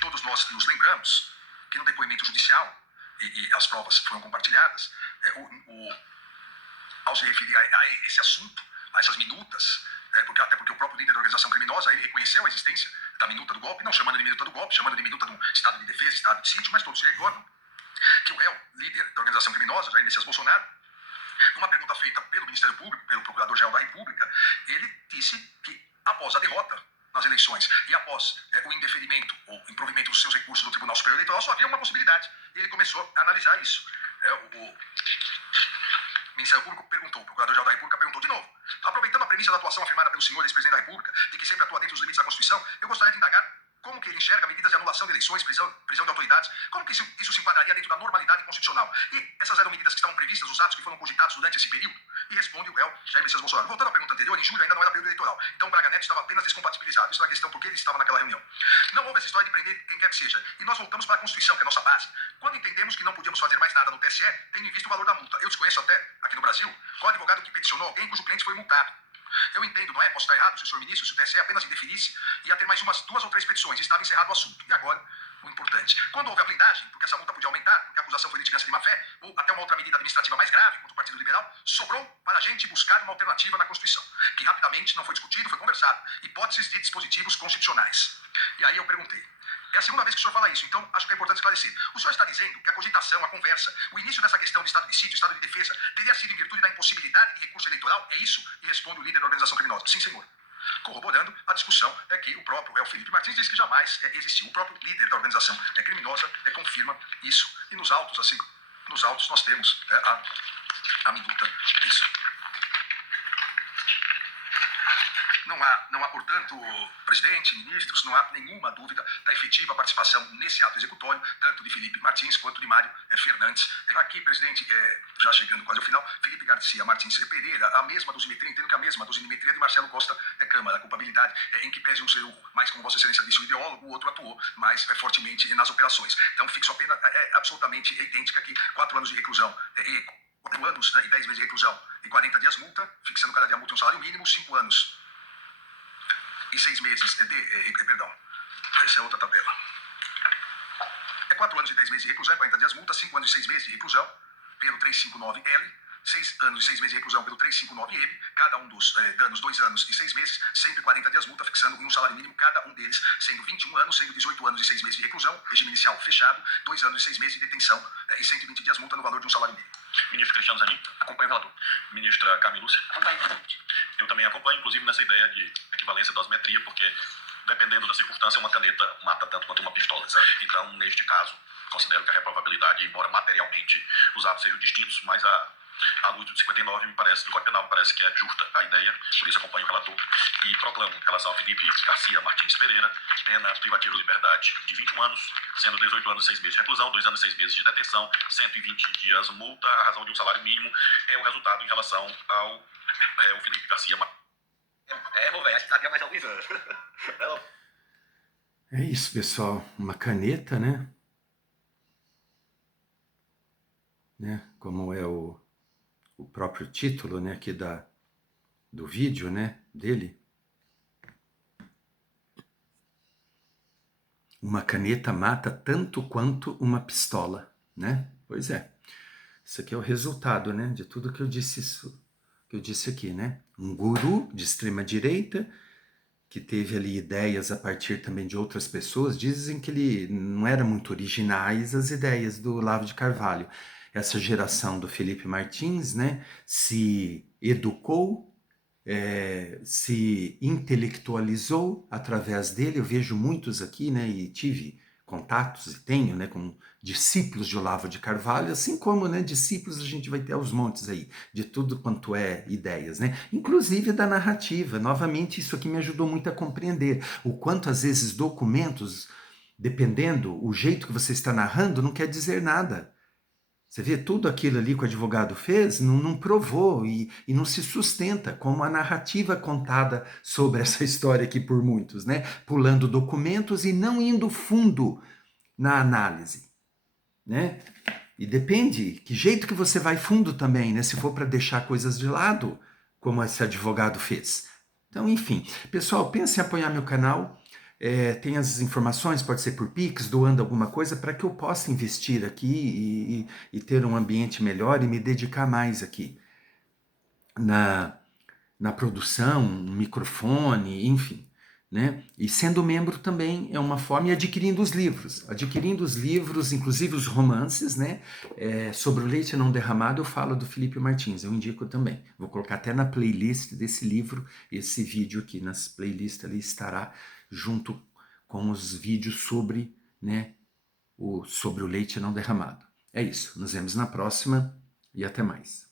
Todos nós nos lembramos que no depoimento judicial, e as provas foram compartilhadas, ao se referir a esse assunto, a essas minutas, até porque o próprio líder da organização criminosa ele reconheceu a existência da minuta do golpe, não chamando de minuta do golpe, chamando de minuta do estado de defesa, estado de sítio, mas todos se recordam que o réu, líder da organização criminosa, Jair Messias Bolsonaro, numa pergunta feita pelo Ministério Público, pelo Procurador-Geral da República, ele disse que após a derrota nas eleições e após o indeferimento ou improvimento dos seus recursos do Tribunal Superior Eleitoral, só havia uma possibilidade. E ele começou a analisar isso. O Ministério Público perguntou, o Procurador-Geral da República perguntou de novo. Aproveitando a premissa da atuação afirmada pelo senhor ex-presidente da República, de que sempre atua dentro dos limites da Constituição, eu gostaria de indagar como que ele enxerga medidas de anulação de eleições, prisão de autoridades, como que isso se enquadraria dentro da normalidade constitucional. E essas eram medidas que estavam previstas, os atos que foram cogitados durante esse período. E responde o réu Jair Messias Bolsonaro. Voltando à pergunta anterior, em julho ainda não era período eleitoral. Então Braga Neto estava apenas descompatibilizado. Isso é a questão porque ele estava naquela reunião. Não houve essa história de prender quem quer que seja. E nós voltamos para a Constituição, que é a nossa base. Quando entendemos que não podíamos fazer mais nada no TSE, tendo em vista o valor da multa. Eu desconheço até, aqui no Brasil, qual advogado que peticionou alguém cujo cliente foi multado. Eu entendo, não é? Posso estar errado, senhor ministro, se o TSE apenas indefinisse, ia ter mais umas 2 ou 3 petições, e estava encerrado o assunto. E agora, o importante. Quando houve a blindagem, porque essa multa podia aumentar, porque a acusação foi litigância de má-fé, ou até uma outra medida administrativa mais grave contra o Partido Liberal, sobrou para a gente buscar uma alternativa na Constituição, que rapidamente não foi discutido, foi conversado. Hipóteses de dispositivos constitucionais. E aí eu perguntei. É a segunda vez que o senhor fala isso, então acho que é importante esclarecer. O senhor está dizendo que a cogitação, a conversa, o início dessa questão de estado de sítio, estado de defesa, teria sido em virtude da impossibilidade de recurso eleitoral? É isso? E responde o líder da organização criminosa. Sim, senhor. Corroborando a discussão que o próprio réu Felipe Martins disse que jamais existiu. O próprio líder da organização criminosa confirma isso. E nos autos, nós temos a minuta disso. Não há, portanto, presidente, ministros, não há nenhuma dúvida da efetiva participação nesse ato executório, tanto de Felipe Martins quanto de Mário Fernandes. Aqui, presidente, já chegando quase ao final, Felipe Garcia Martins Pereira, a mesma dosimetria, entendo que a mesma dosimetria de Marcelo Costa Câmara, a culpabilidade em que pese um ser mais, como Vossa Excelência disse, o ideólogo, o outro atuou mais fortemente nas operações. Então, fixo a pena absolutamente idêntica aqui, 4 anos de reclusão. 4 anos e 10 meses de reclusão e 40 dias multa, fixando cada dia multa um salário mínimo, 5 anos e 6 meses perdão, essa é outra tabela. 4 anos e 10 meses de reclusão, 40 dias multa, 5 anos e 6 meses de reclusão pelo 359L, 6 anos e 6 meses de reclusão pelo 359M, cada um dos danos 2 anos e 6 meses, sempre 40 dias multa, fixando em um salário mínimo cada um deles, sendo 21 anos, sendo 18 anos e 6 meses de reclusão, regime inicial fechado, 2 anos e 6 meses de detenção e 120 dias multa no valor de um salário mínimo. Ministro Cristiano Zanin, acompanho o relator. Ministra Carmen Lúcia. Acompanho, presidente. Eu também acompanho, inclusive, nessa ideia de equivalência da dosimetria, porque, dependendo da circunstância, uma caneta mata tanto quanto uma pistola. Então, neste caso, considero que a reprovabilidade, embora materialmente os atos sejam distintos, mas a luz do 59 me parece, do Código Penal, me parece que é justa a ideia, por isso acompanho o relator. E proclamo, em relação a Felipe Garcia Martins Pereira, pena privativa de liberdade de 21 anos, sendo 18 anos e 6 meses de reclusão, 2 anos e 6 meses de detenção, 120 dias multa, a razão de um salário mínimo, é o resultado em relação ao Felipe Garcia Martins. velho, acho que sabia mais alguns anos. É isso, pessoal. Uma caneta, né? Como é o próprio título, né, aqui do vídeo, né, dele. Uma caneta mata tanto quanto uma pistola, né? Pois é. Isso aqui é o resultado, né, de tudo que eu disse aqui, né? Um guru de extrema direita que teve ali ideias a partir também de outras pessoas. Dizem que ele não era muito originais as ideias do Olavo de Carvalho. Essa geração do Felipe Martins, né, se educou, se intelectualizou através dele. Eu vejo muitos aqui, né, e tive contatos e tenho, né, com discípulos de Olavo de Carvalho, assim como, né, discípulos a gente vai ter aos montes aí, de tudo quanto é ideias, né, inclusive da narrativa. Novamente, isso aqui me ajudou muito a compreender o quanto às vezes documentos, dependendo o jeito que você está narrando, não quer dizer nada. Você vê, tudo aquilo ali que o advogado fez não provou e não se sustenta como a narrativa contada sobre essa história aqui por muitos, né? Pulando documentos e não indo fundo na análise, né? E depende que jeito que você vai fundo também, né? Se for para deixar coisas de lado, como esse advogado fez. Então, enfim. Pessoal, pense em apoiar meu canal. Tem as informações, pode ser por Pix, doando alguma coisa, para que eu possa investir aqui e ter um ambiente melhor e me dedicar mais aqui na produção, um microfone, enfim. Né? E sendo membro também é uma forma, e adquirindo os livros, inclusive os romances, né? Sobre o leite não derramado, eu falo do Felipe Martins, eu indico também. Vou colocar até na playlist desse livro, esse vídeo aqui nas playlists ali estará junto com os vídeos sobre, né, sobre o leite não derramado. É isso, nos vemos na próxima e até mais.